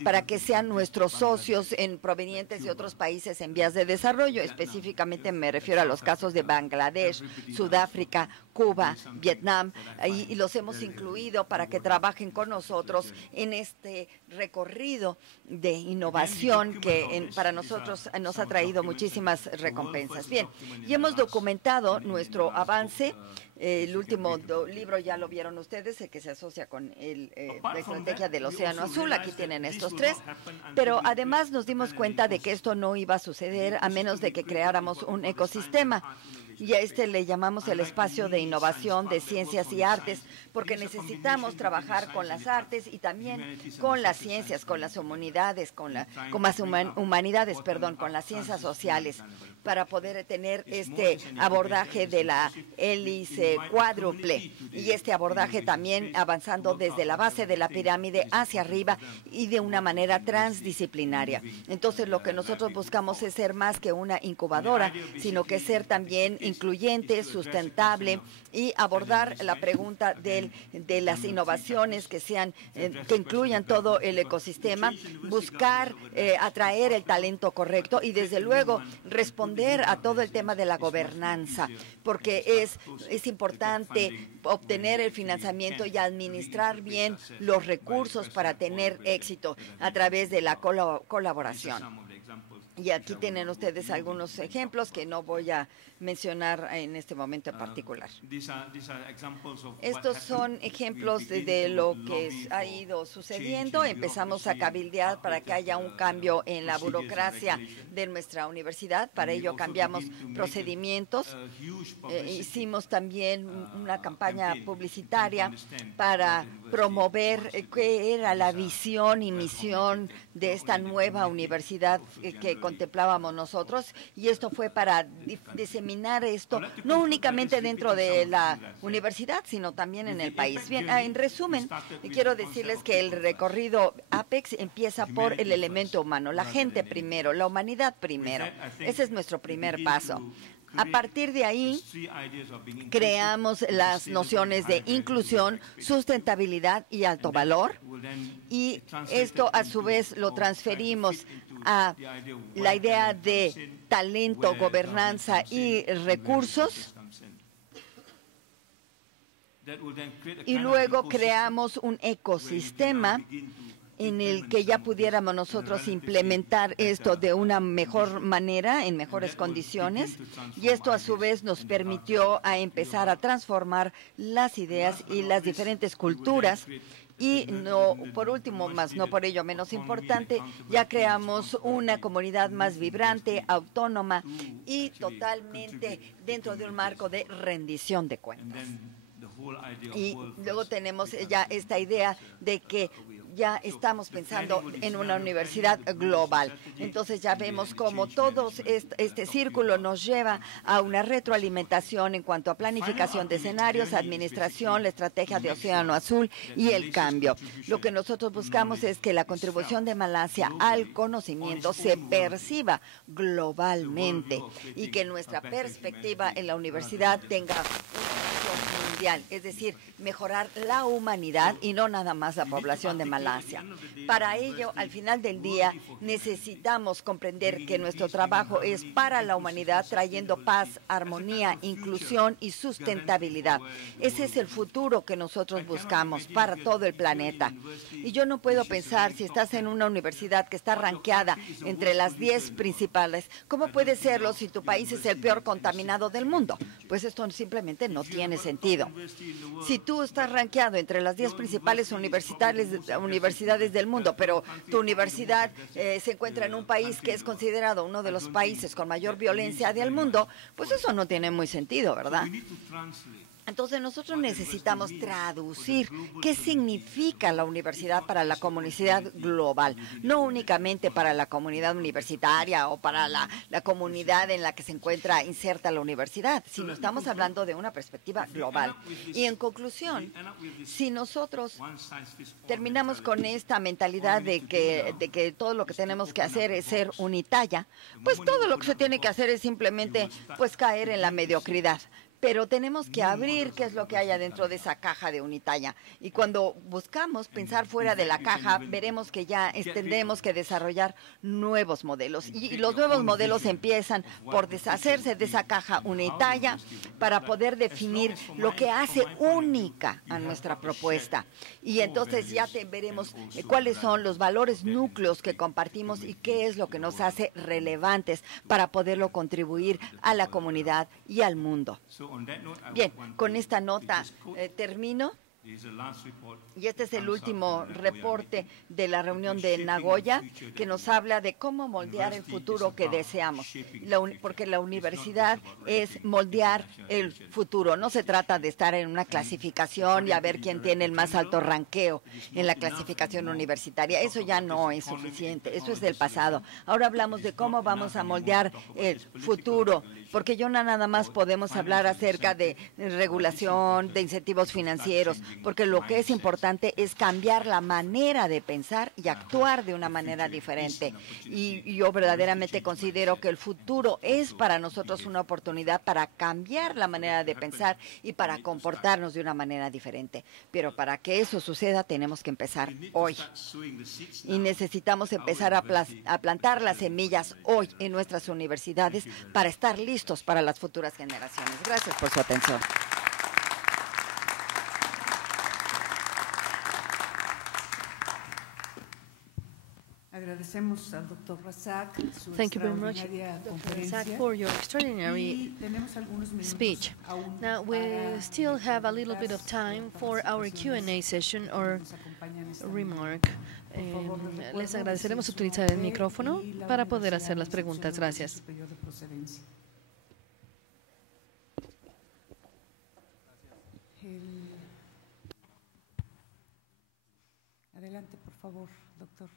para que sean nuestros socios provenientes de otros países en vías de desarrollo. Específicamente me refiero a los casos de Bangladesh, Sudáfrica, Cuba, Vietnam, y los hemos incluido para que trabajen con nosotros en este recorrido de innovación innovación que para nosotros nos ha traído muchísimas recompensas. Bien, y hemos documentado nuestro avance. El último libro ya lo vieron ustedes, el que se asocia con la estrategia del Océano Azul. Aquí tienen estos 3. Pero además nos dimos cuenta de que esto no iba a suceder a menos de que creáramos un ecosistema. Y a este le llamamos el espacio de innovación de ciencias y artes, porque necesitamos trabajar con las artes y también con las ciencias, con las humanidades, con las ciencias sociales, para poder tener este abordaje de la hélice cuádruple y este abordaje también avanzando desde la base de la pirámide hacia arriba y de una manera transdisciplinaria. Entonces, lo que nosotros buscamos es ser más que una incubadora, sino que ser también incluyente, sustentable y abordar la pregunta de las innovaciones que incluyan todo el ecosistema, buscar atraer el talento correcto y desde luego responder a todo el tema de la gobernanza, porque es importante obtener el financiamiento y administrar bien los recursos para tener éxito a través de la colaboración. Y aquí tienen ustedes algunos ejemplos que no voy a mencionar en este momento en particular. Estos son ejemplos de lo que ha ido sucediendo. Empezamos a cabildear para que haya un cambio en la burocracia de nuestra universidad. Para ello cambiamos procedimientos. Hicimos también una campaña publicitaria para promover qué era la visión y misión de esta nueva universidad que contemplábamos nosotros, y esto fue para diseminar esto no únicamente dentro de la universidad, sino también en el país. Bien, en resumen, quiero decirles que el recorrido Apex empieza por el elemento humano, la gente primero, la humanidad primero. Ese es nuestro primer paso. A partir de ahí, creamos las nociones de inclusión, sustentabilidad y alto valor, y esto a su vez lo transferimos a la idea de talento, gobernanza y recursos, y luego creamos un ecosistema en el que ya pudiéramos nosotros implementar esto de una mejor manera, en mejores condiciones, y esto a su vez nos permitió a empezar a transformar las ideas y las diferentes culturas. Y no, por último, más no por ello menos importante, ya creamos una comunidad más vibrante, autónoma y totalmente dentro de un marco de rendición de cuentas. Y luego tenemos ya esta idea de que ya estamos pensando en una universidad global. Entonces ya vemos cómo todo este círculo nos lleva a una retroalimentación en cuanto a planificación de escenarios, administración, la estrategia de Océano Azul y el cambio. Lo que nosotros buscamos es que la contribución de Malasia al conocimiento se perciba globalmente y que nuestra perspectiva en la universidad tenga mundial, es decir, mejorar la humanidad y no nada más la población de Malasia. Para ello, al final del día, necesitamos comprender que nuestro trabajo es para la humanidad, trayendo paz, armonía, inclusión y sustentabilidad. Ese es el futuro que nosotros buscamos para todo el planeta. Y yo no puedo pensar, si estás en una universidad que está rankeada entre las 10 principales, ¿cómo puede serlo si tu país es el peor contaminado del mundo? Pues esto simplemente no tiene sentido. Si tú estás rankeado entre las 10 principales universidades del mundo, pero tu universidad se encuentra en un país que es considerado uno de los países con mayor violencia del mundo, pues eso no tiene muy sentido, ¿verdad? Entonces nosotros necesitamos traducir qué significa la universidad para la comunidad global, no únicamente para la comunidad universitaria o para la comunidad en la que se encuentra inserta la universidad, sino estamos hablando de una perspectiva global. Y en conclusión, si nosotros terminamos con esta mentalidad de que todo lo que tenemos que hacer es ser unitalla, pues todo lo que se tiene que hacer es simplemente pues caer en la mediocridad. pero tenemos que abrir qué es lo que hay adentro de esa caja de Unitalla. Y cuando buscamos pensar fuera de la caja, veremos que ya tendremos que desarrollar nuevos modelos. Y los nuevos modelos empiezan por deshacerse de esa caja Unitalla para poder definir lo que hace única a nuestra propuesta. Y entonces ya veremos cuáles son los valores núcleos que compartimos y qué es lo que nos hace relevantes para poderlo contribuir a la comunidad y al mundo. Bien, con esta nota termino. Y este es el último reporte de la reunión de Nagoya, que nos habla de cómo moldear el futuro que deseamos. Porque la universidad es moldear el futuro. No se trata de estar en una clasificación y a ver quién tiene el más alto ranqueo en la clasificación universitaria. Eso ya no es suficiente. Eso es del pasado. Ahora hablamos de cómo vamos a moldear el futuro, porque yo nada más podemos hablar acerca de regulación, de incentivos financieros, porque lo que es importante es cambiar la manera de pensar y actuar de una manera diferente. Y yo verdaderamente considero que el futuro es para nosotros una oportunidad para cambiar la manera de pensar y para comportarnos de una manera diferente. Pero para que eso suceda tenemos que empezar hoy. Y necesitamos empezar a plantar las semillas hoy en nuestras universidades para estar listos para las futuras generaciones. Gracias por su atención. Agradecemos al doctor Razak su Thank you very much, extraordinaria Dr. conferencia. Razak, for your extraordinary Y tenemos algunos minutos speech. aún Now, we para still have a little bit of time for our Q&A session or remark. Les agradeceremos utilizar el micrófono para poder hacer las preguntas. Gracias. Adelante, por favor, doctor.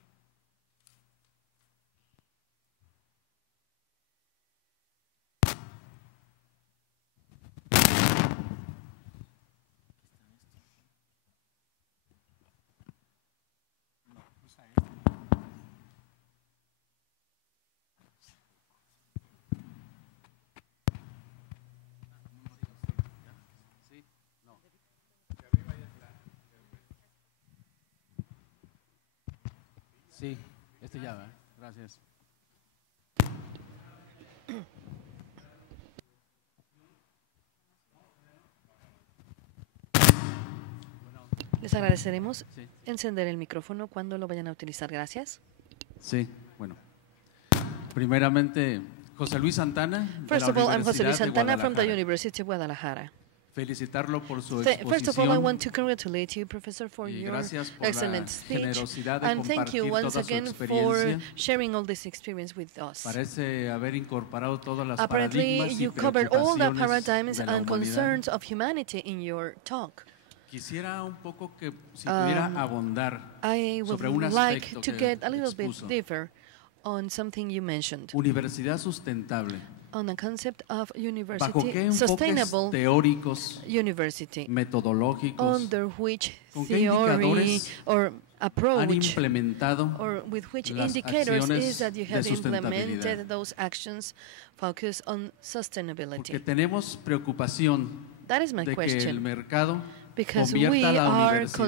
Sí, ya va. Gracias. Les agradeceremos encender el micrófono cuando lo vayan a utilizar. Gracias. Sí, bueno. Primeramente, José Luis Santana. First de of la all, I'm José Luis Universidad de Santana from the Guadalajara. University of Guadalajara. Felicitarlo por su First of all, I want exposición to congratulate you, Professor, for y your gracias por excellent la speech. generosidad de And thank you compartir once toda su again for experiencia. sharing all this experience with us. Parece haber incorporado todas las Apparently, paradigmas y you covered all the preocupaciones paradigms de la and humanidad. concerns of humanity in your talk. Quisiera un poco que si pudiera abondar I would sobre un like aspecto to que get a little bit expuso. deeper on something you mentioned, Universidad sustentable. on the concept of ¿Bajo qué university, enfoques sustainable teóricos, university, metodológicos under which ¿con qué theory indicadores or han approach implementado or with which las indicators acciones is that you de have sustentabilidad? implemented those actions focused on Porque sustainability? tenemos preocupación That is my de que el question, mercado because we convierta a la are universidad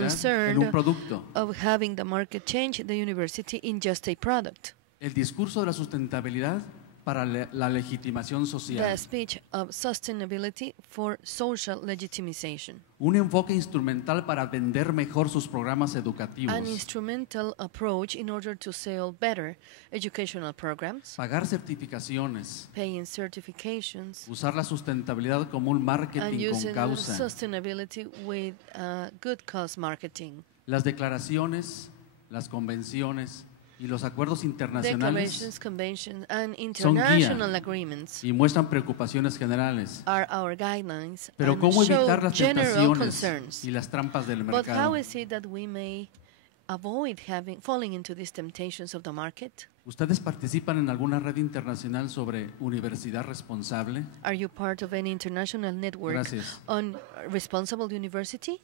en un concerned producto. of having the market change the university in just a product. El discurso de la sustentabilidad para la legitimación The social. speech of sustainability for social legitimization. Un enfoque instrumental para vender mejor sus programas educativos. An instrumental approach in order to sell better educational programs, Pagar certificaciones. paying certifications, Usar la sustentabilidad como un and marketing con using causa. sustainability with good cause marketing. Las declaraciones, las convenciones y los acuerdos internacionales Declarations, conventions, and son guía international agreements y muestran preocupaciones generales. are our guidelines Pero and ¿cómo show evitar las general tentaciones concerns. y las trampas del But how mercado? is it that we may avoid falling into these temptations of the market? ¿Ustedes participan en alguna red internacional sobre universidad responsable? Are you part of any international network Gracias. on responsible university?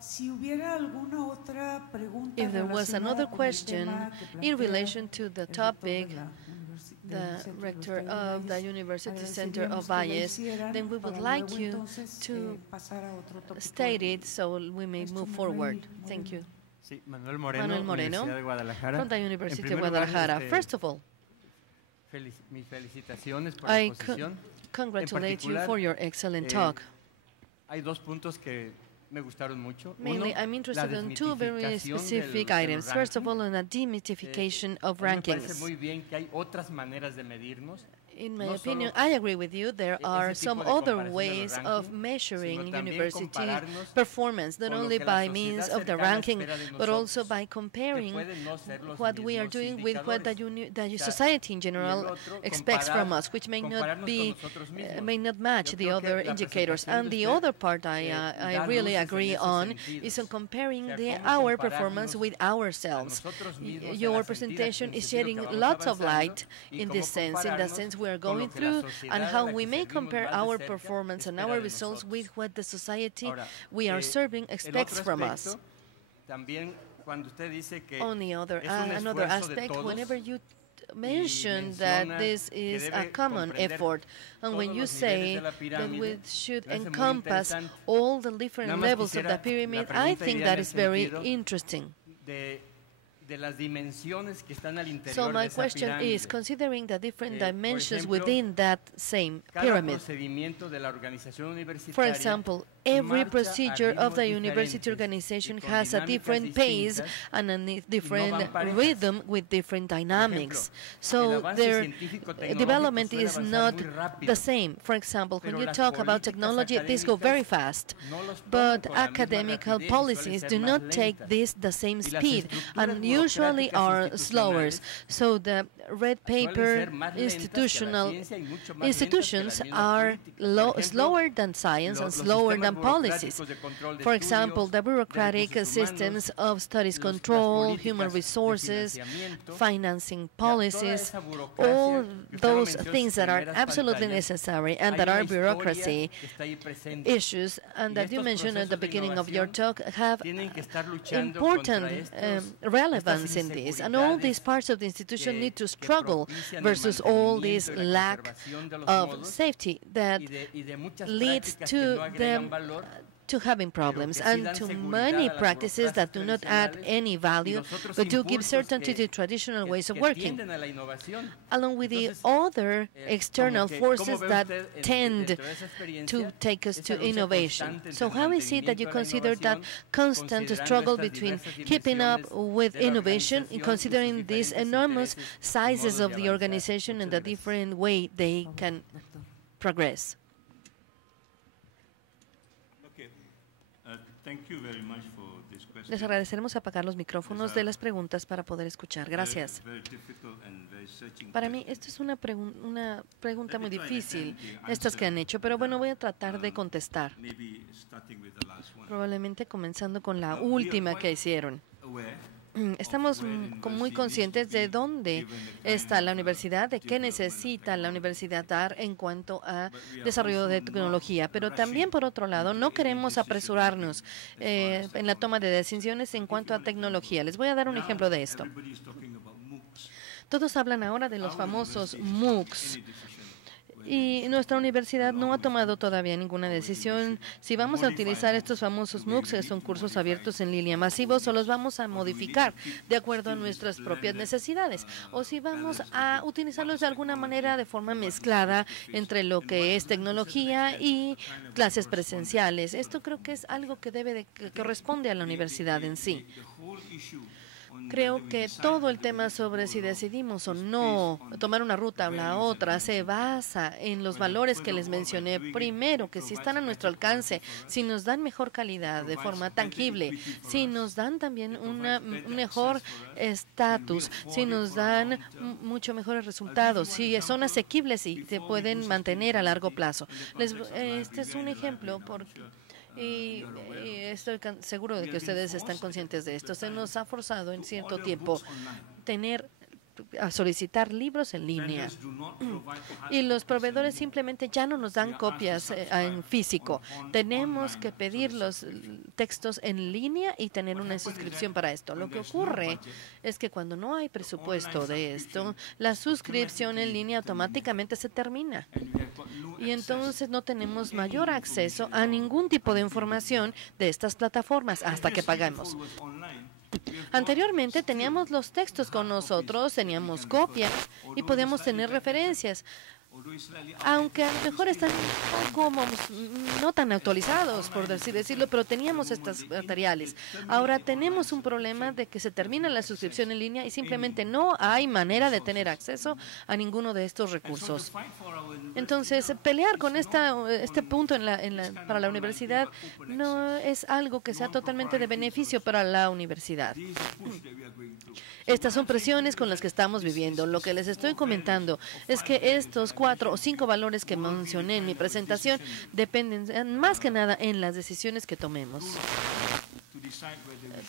Si hubiera alguna otra pregunta If there was relacionada another con el question tema que in plantea relation to the el topic, rector the del Centro rector Universitario of the Valles, University Center agradeceríamos of que la Valles, hicieran then we would para like luego you entonces, to pasar a otro tópico. state it so we may Esto move me forward. va a ir muy Thank you. bien. Sí, Manuel Moreno, Manuel Moreno, Universidad de Guadalajara. From the En University of primer lugar, Guadalajara. First of all, mis felicitaciones por la I exposición. congratulate you particular, for your excellent eh, talk. Hay dos puntos que me gustaron mucho. Mainly, Uno, I'm la interested in two very desmitificación specific de los items. First of rankings. all, on a demystification of A mí me parece rankings. muy bien que hay otras maneras de medirnos. In my No opinion, solo I agree with you. There ese are tipo some de other comparación de los ways of rankings, measuring sino también university compararnos performance, not con lo only que la by sociedad means of the cercana ranking, espera de but also nosotros, by que comparing pueden no ser los what we are mismos doing with what the, indicadores. the O sea, society in y el general otro, expects from comparar- us, which may not compararnos be, con nosotros mismos. may not match Yo the creo que other la indicators. presentación And de the usted, other part I da really luces en agree esos on sentidos. is on comparing O sea, cómo our compararnos performance with ourselves. nosotros mismos en Your la presentation sentida- en el is sentido shedding que vamos lots of avanzando light y in cómo this sense, in the compararnos sense we are con lo going que la through, sociedad and a how la we que may servimos compare más de our cerca performance and espera our de results nosotros. with what the society Ahora, we are serving el expects otro from us. aspecto, también cuando usted dice que On the other, es un another esfuerzo de aspect, todos, whenever you mention that menciona this que is debe a common comprender effort, and when todos you los say niveles de la that pirámide, we should me hace muy encompass interesante. all the different Nada más levels of the quisiera- la pyramid, I pregunta think iría that en el is very sentido interesting. de las dimensiones que están al interior So de my esa question pirámide. is, considering the different Por dimensions ejemplo, within that same Cada pyramid, procedimiento de la organización universitaria for example, every marcha a procedure of the ritmos university diferentes organization y con has a dinámicas different pace distintas, and a different van parejas. rhythm with different dynamics. So el avance their científico-tecnológico development suele is avanzar not muy rápido, the same. For example, when pero you las talk about políticas technology, these go very fast, no los toman but con la misma academical rapidez y suelen policies ser do más not take lentas. this the same Y las speed estructuras and usually burocráticas are slower. institucionales So the red suelen paper ser más lentas que la institutional ciencia y mucho más lentas que institutions las mismas are políticas. Por ejemplo, slower than science and los slower sistemas than policies. burocráticos de control de For example, estudios, the de bureaucratic recursos systems humanos, of studies las control, políticas human de resources, financiamiento, financing toda policies, esa burocracia all que usted lo those mencionó en things sus that are primeras absolutely pantallas, necessary and hay that una are historia bureaucracy que está ahí presente. issues and Y that you estos mentioned at the procesos de beginning of your innovación talk have tienen que estar luchando important contra relevance in this, and all these inseguridades parts of the institution que- need to que struggle propician el versus all this mantenimiento y la lack conservación de los of modos safety that y de muchas leads prácticas que to no agregan them valor, to having problems que sí and dan to seguridad many a las practices that do not add tradicionales any y value los otros but do give impulsos certainty que- to traditional ways of que working, tienden a la innovación. along with the Entonces, other external ¿cómo forces ve that usted tend dentro de esa experiencia to take us esa to lucha innovation? constante So entre el how is it that you mantenimiento de la consider that innovación, constant considerando struggle estas between diversas keeping up dimensiones with de la innovation and organización y sus considering these diferentes enormous intereses y sizes modos of de the avanzar? organization and the Muchas gracias. different way they can progress? Okay. Thank you very much for this question. Les agradeceremos apagar los micrófonos de las preguntas para poder escuchar. Gracias. Very difficult and very searching Para mí, question. esto es una pregunta Let muy me try and difícil, attempt the estas que han answer. hecho, pero bueno, voy a tratar de contestar, Maybe starting with the last one. probablemente comenzando con la We are última quite que hicieron. aware Estamos of where the muy university needs conscientes to be de dónde given the kind está la of, universidad, de qué development of necesita la universidad dar en cuanto a But we are desarrollo de also not tecnología. Pero también, rushing por otro lado, no into queremos any decision apresurarnos making as far as en la toma de decisiones en cuanto a tecnología. Les voy a dar un Now, ejemplo de esto. everybody is talking about MOOCs. Todos hablan ahora de los Our famosos university is not MOOCs. any decision whether Y it's nuestra universidad no ha tomado todavía ninguna decisión si vamos a utilizar estos famosos MOOCs, que son cursos abiertos en línea masivos, o los vamos a modificar de acuerdo a nuestras propias necesidades, o si vamos a utilizarlos de alguna manera de forma mezclada entre lo que es tecnología y clases presenciales. Esto creo que es algo que que corresponde a la universidad en sí. the whole issue on Creo whether we que decide todo to el tema go sobre si or not decidimos o is no based on tomar una ruta o la values and otra se basa en los valores que les mencioné. Primero, que si están a nuestro alcance, si nos dan mejor calidad de forma tangible, si nos dan también un mejor estatus, si nos dan mucho mejores resultados, si son asequibles y se pueden mantener a largo plazo. Este es un ejemplo porque... Y estoy seguro de que ustedes están conscientes de esto. Se nos ha forzado en cierto tiempo tener a solicitar libros en línea. Y los proveedores simplemente ya no nos dan copias en físico. Tenemos que pedir los textos en línea y tener una suscripción para esto. Lo que ocurre es que cuando no hay presupuesto de esto, la suscripción en línea automáticamente se termina. Y entonces no tenemos mayor acceso a ningún tipo de información de estas plataformas hasta que pagamos. Anteriormente teníamos los textos con nosotros, teníamos copias y podíamos tener referencias, aunque a lo mejor están como no tan actualizados, por decirlo, pero teníamos estos materiales. Ahora tenemos un problema de que se termina la suscripción en línea y simplemente no hay manera de tener acceso a ninguno de estos recursos. Entonces, pelear con este punto para la universidad no es algo que sea totalmente de beneficio para la universidad. Estas son presiones con las que estamos viviendo. Lo que les estoy comentando es que estos 4 o 5 valores que mencioné en mi presentación dependen más que nada en las decisiones que tomemos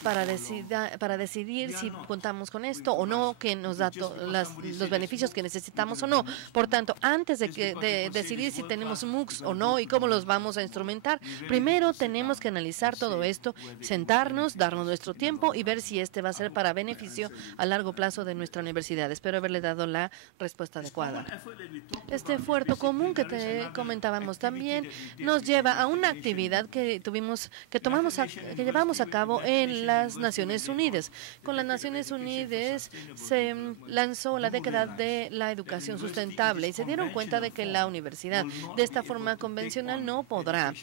para decidir si contamos con esto o no, que nos da los beneficios que necesitamos o no. Por tanto, antes de decidir si tenemos MOOCs o no y cómo los vamos a instrumentar, primero tenemos que analizar todo esto, sentarnos, darnos nuestro tiempo y ver si este va a ser para beneficio a largo plazo de nuestra universidad. Espero haberle dado la respuesta adecuada. Este esfuerzo común que te comentábamos también nos lleva a una actividad que llevamos a cabo en las Naciones Unidas. Con las Naciones Unidas se lanzó la década de la educación sustentable y se dieron cuenta de que la universidad de esta forma convencional no podrá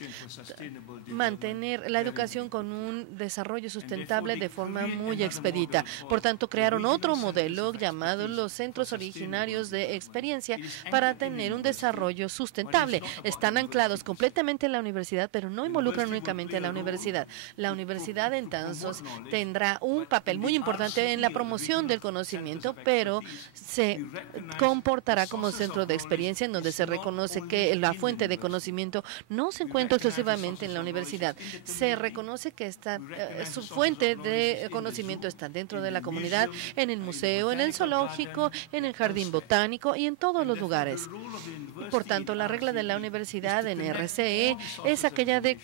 mantener la educación con un desarrollo sustentable de forma muy expedita. Por tanto, crearon otro modelo llamado los centros originarios de experiencia para tener un desarrollo sustentable. Están anclados completamente en la universidad, pero no involucran únicamente a la universidad. La universidad entonces tendrá un papel muy importante en la promoción del conocimiento, pero se comportará como centro de experiencia en donde se reconoce que la fuente de conocimiento no se encuentra exclusivamente en la universidad. Se reconoce que su fuente de conocimiento está dentro de la comunidad, en el museo, en el zoológico, en el jardín botánico y en todos los lugares. Por tanto, la regla de la universidad en RCE es aquella de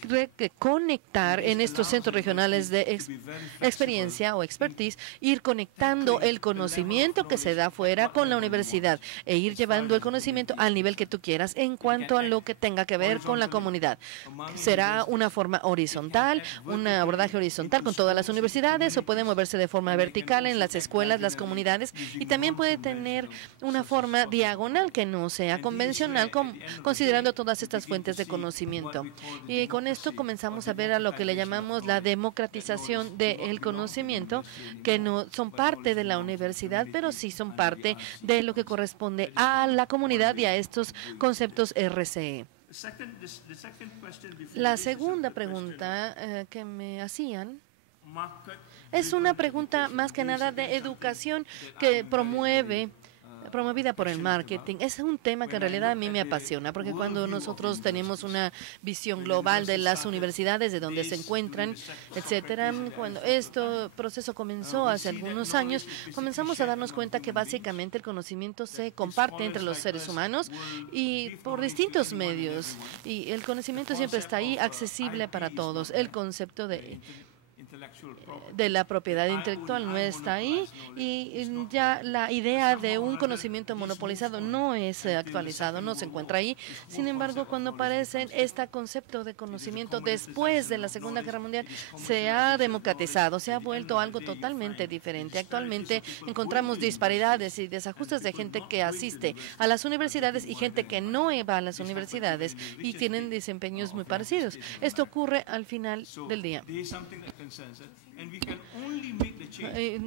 conectar en estos centros regionales de experiencia o expertise, ir conectando el conocimiento que se da fuera con la universidad e ir llevando el conocimiento al nivel que tú quieras en cuanto a lo que tenga que ver con la comunidad. Será una forma horizontal, un abordaje horizontal con todas las universidades, o puede moverse de forma vertical en las escuelas, las comunidades, y también puede tener una forma diagonal que no sea convencional, considerando todas estas fuentes de conocimiento. Y con esto comenzamos a ver a lo que le llamamos la democratización del conocimiento, que no son parte de la universidad, pero sí son parte de lo que corresponde a la comunidad y a estos conceptos RCE. La segunda pregunta que me hacían es una pregunta más que nada de educación que promovida por el marketing. Es un tema que en realidad a mí me apasiona, porque cuando nosotros tenemos una visión global de las universidades, de donde se encuentran, etcétera, cuando este proceso comenzó hace algunos años, comenzamos a darnos cuenta que básicamente el conocimiento se comparte entre los seres humanos y por distintos medios, y el conocimiento siempre está ahí, accesible para todos. El concepto de la propiedad intelectual no está ahí, y ya la idea de un conocimiento monopolizado no es actualizado, no se encuentra ahí. Sin embargo, cuando aparece este concepto de conocimiento después de la Segunda Guerra Mundial, se ha democratizado, se ha vuelto algo totalmente diferente. Actualmente encontramos disparidades y desajustes de gente que asiste a las universidades y gente que no va a las universidades y tienen desempeños muy parecidos. Esto ocurre al final del día.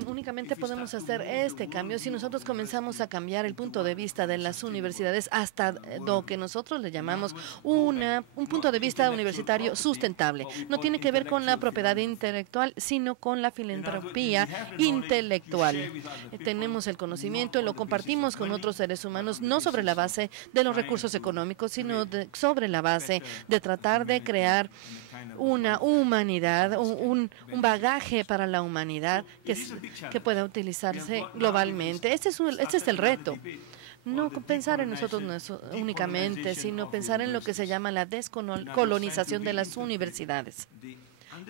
Únicamente podemos hacer este cambio si nosotros comenzamos a cambiar el punto de vista de las universidades hasta lo que nosotros le llamamos un punto de vista universitario sustentable. No tiene que ver con la propiedad intelectual, sino con la filantropía intelectual. Tenemos el conocimiento y lo compartimos con otros seres humanos, no sobre la base de los recursos económicos, sino sobre la base de tratar de crear una humanidad, un bagaje para la humanidad que pueda utilizarse globalmente. Este es el reto. No pensar en nosotros únicamente, sino pensar en lo que se llama la descolonización de las universidades.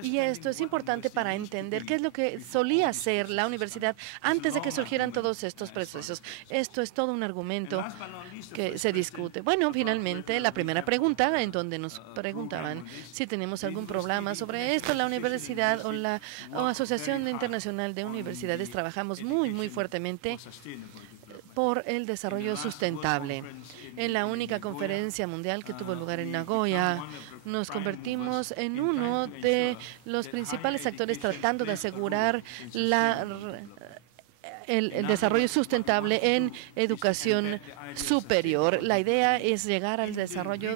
Y esto es importante para entender qué es lo que solía ser la universidad antes de que surgieran todos estos procesos. Esto es todo un argumento que se discute. Bueno, finalmente, la primera pregunta, en donde nos preguntaban si tenemos algún problema sobre esto, la universidad o la Asociación Internacional de Universidades trabajamos muy fuertemente por el desarrollo sustentable. En la única conferencia mundial que tuvo lugar en Nagoya, nos convertimos en uno de los principales actores tratando de asegurar el desarrollo sustentable en educación superior. La idea es llegar al desarrollo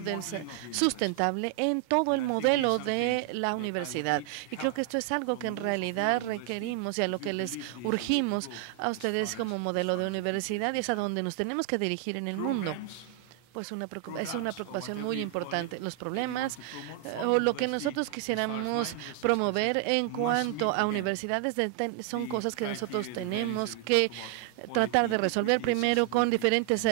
sustentable en todo el modelo de la universidad. Y creo que esto es algo que en realidad requerimos y a lo que les urgimos a ustedes como modelo de universidad, y es a donde nos tenemos que dirigir en el mundo. Pues es una preocupación muy importante. Los problemas o lo que nosotros quisiéramos promover en cuanto a universidades son cosas que nosotros tenemos que tratar de resolver primero con diferentes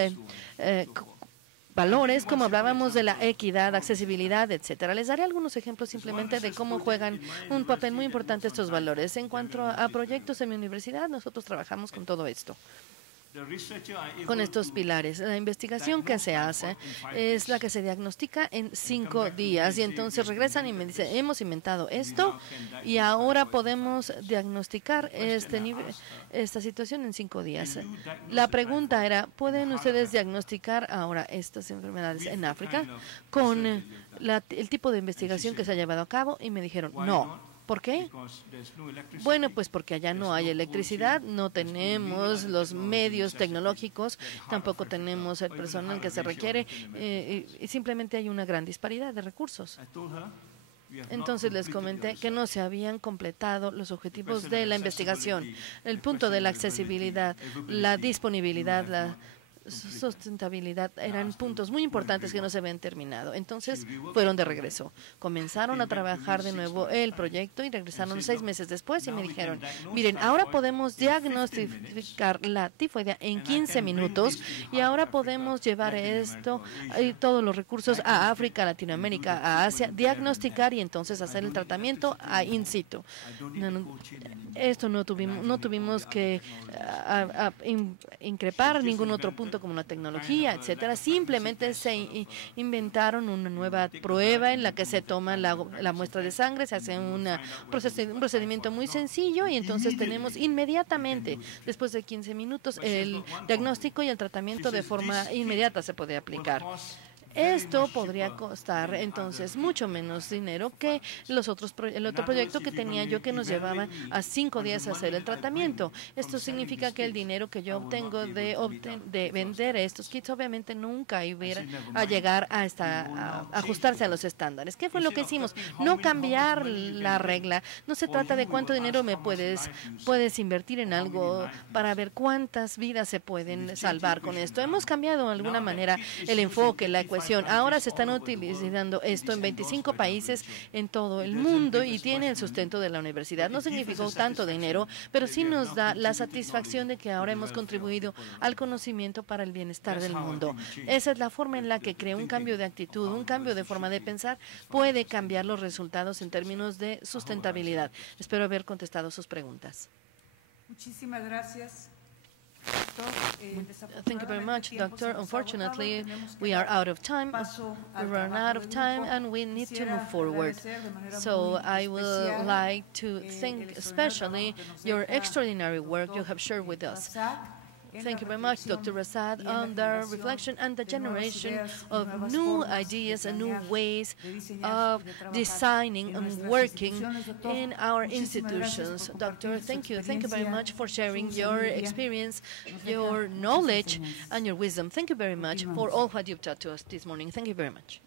valores, como hablábamos de la equidad, accesibilidad, etcétera. Les daré algunos ejemplos simplemente de cómo juegan un papel muy importante estos valores. En cuanto a proyectos en mi universidad, nosotros trabajamos con todo esto, con estos pilares. La investigación que se hace es la que se diagnostica en 5 días y entonces regresan y me dicen, hemos inventado esto y ahora podemos diagnosticar esta situación en 5 días. La pregunta era, ¿pueden ustedes diagnosticar ahora estas enfermedades en África con el tipo de investigación que se ha llevado a cabo? Y me dijeron, no. ¿Por qué? Bueno, pues porque allá no hay electricidad, no tenemos los medios tecnológicos, tampoco tenemos el personal que se requiere y simplemente hay una gran disparidad de recursos. Entonces les comenté que no se habían completado los objetivos de la investigación, el punto de la accesibilidad, la disponibilidad, la sustentabilidad eran puntos muy importantes que no se habían terminado. Entonces fueron de regreso. Comenzaron a trabajar de nuevo el proyecto y regresaron 6 meses después y me dijeron, miren, ahora podemos diagnosticar la tifoidea en 15 minutos y ahora podemos llevar esto y todos los recursos a África, a Latinoamérica, a Asia, diagnosticar y entonces hacer el tratamiento in situ. Esto no tuvimos que increpar ningún otro punto como la tecnología, etcétera. Simplemente se inventaron una nueva prueba en la que se toma la muestra de sangre, se hace un procedimiento muy sencillo y entonces tenemos inmediatamente, después de 15 minutos, el diagnóstico y el tratamiento de forma inmediata se puede aplicar. Esto podría costar entonces mucho menos dinero que el otro proyecto que tenía yo, que nos llevaba a 5 días a hacer el tratamiento. Esto significa que el dinero que yo obtengo de vender estos kits obviamente nunca iba a llegar a ajustarse a los estándares. ¿Qué fue lo que hicimos? No cambiar la regla. No se trata de cuánto dinero puedes invertir en algo para ver cuántas vidas se pueden salvar con esto. Hemos cambiado de alguna manera el enfoque, la ecuación. Ahora se están utilizando esto en 25 países en todo el mundo y tiene el sustento de la universidad. No significó tanto dinero, pero sí nos da la satisfacción de que ahora hemos contribuido al conocimiento para el bienestar del mundo. Esa es la forma en la que creo un cambio de actitud, un cambio de forma de pensar puede cambiar los resultados en términos de sustentabilidad. Espero haber contestado sus preguntas. Muchísimas gracias. Thank you very much, Doctor. Unfortunately, we are out of time. We run out of time and we need to move forward. So I would like to thank especially your extraordinary work you have shared with us. Thank you very much, Dr. Rasad, on the reflection and the generation of new ideas and new ways of designing and working in our institutions. Doctor, thank you. Thank you very much for sharing your experience, your knowledge, and your wisdom. Thank you very much for all what you've taught to us this morning. Thank you very much.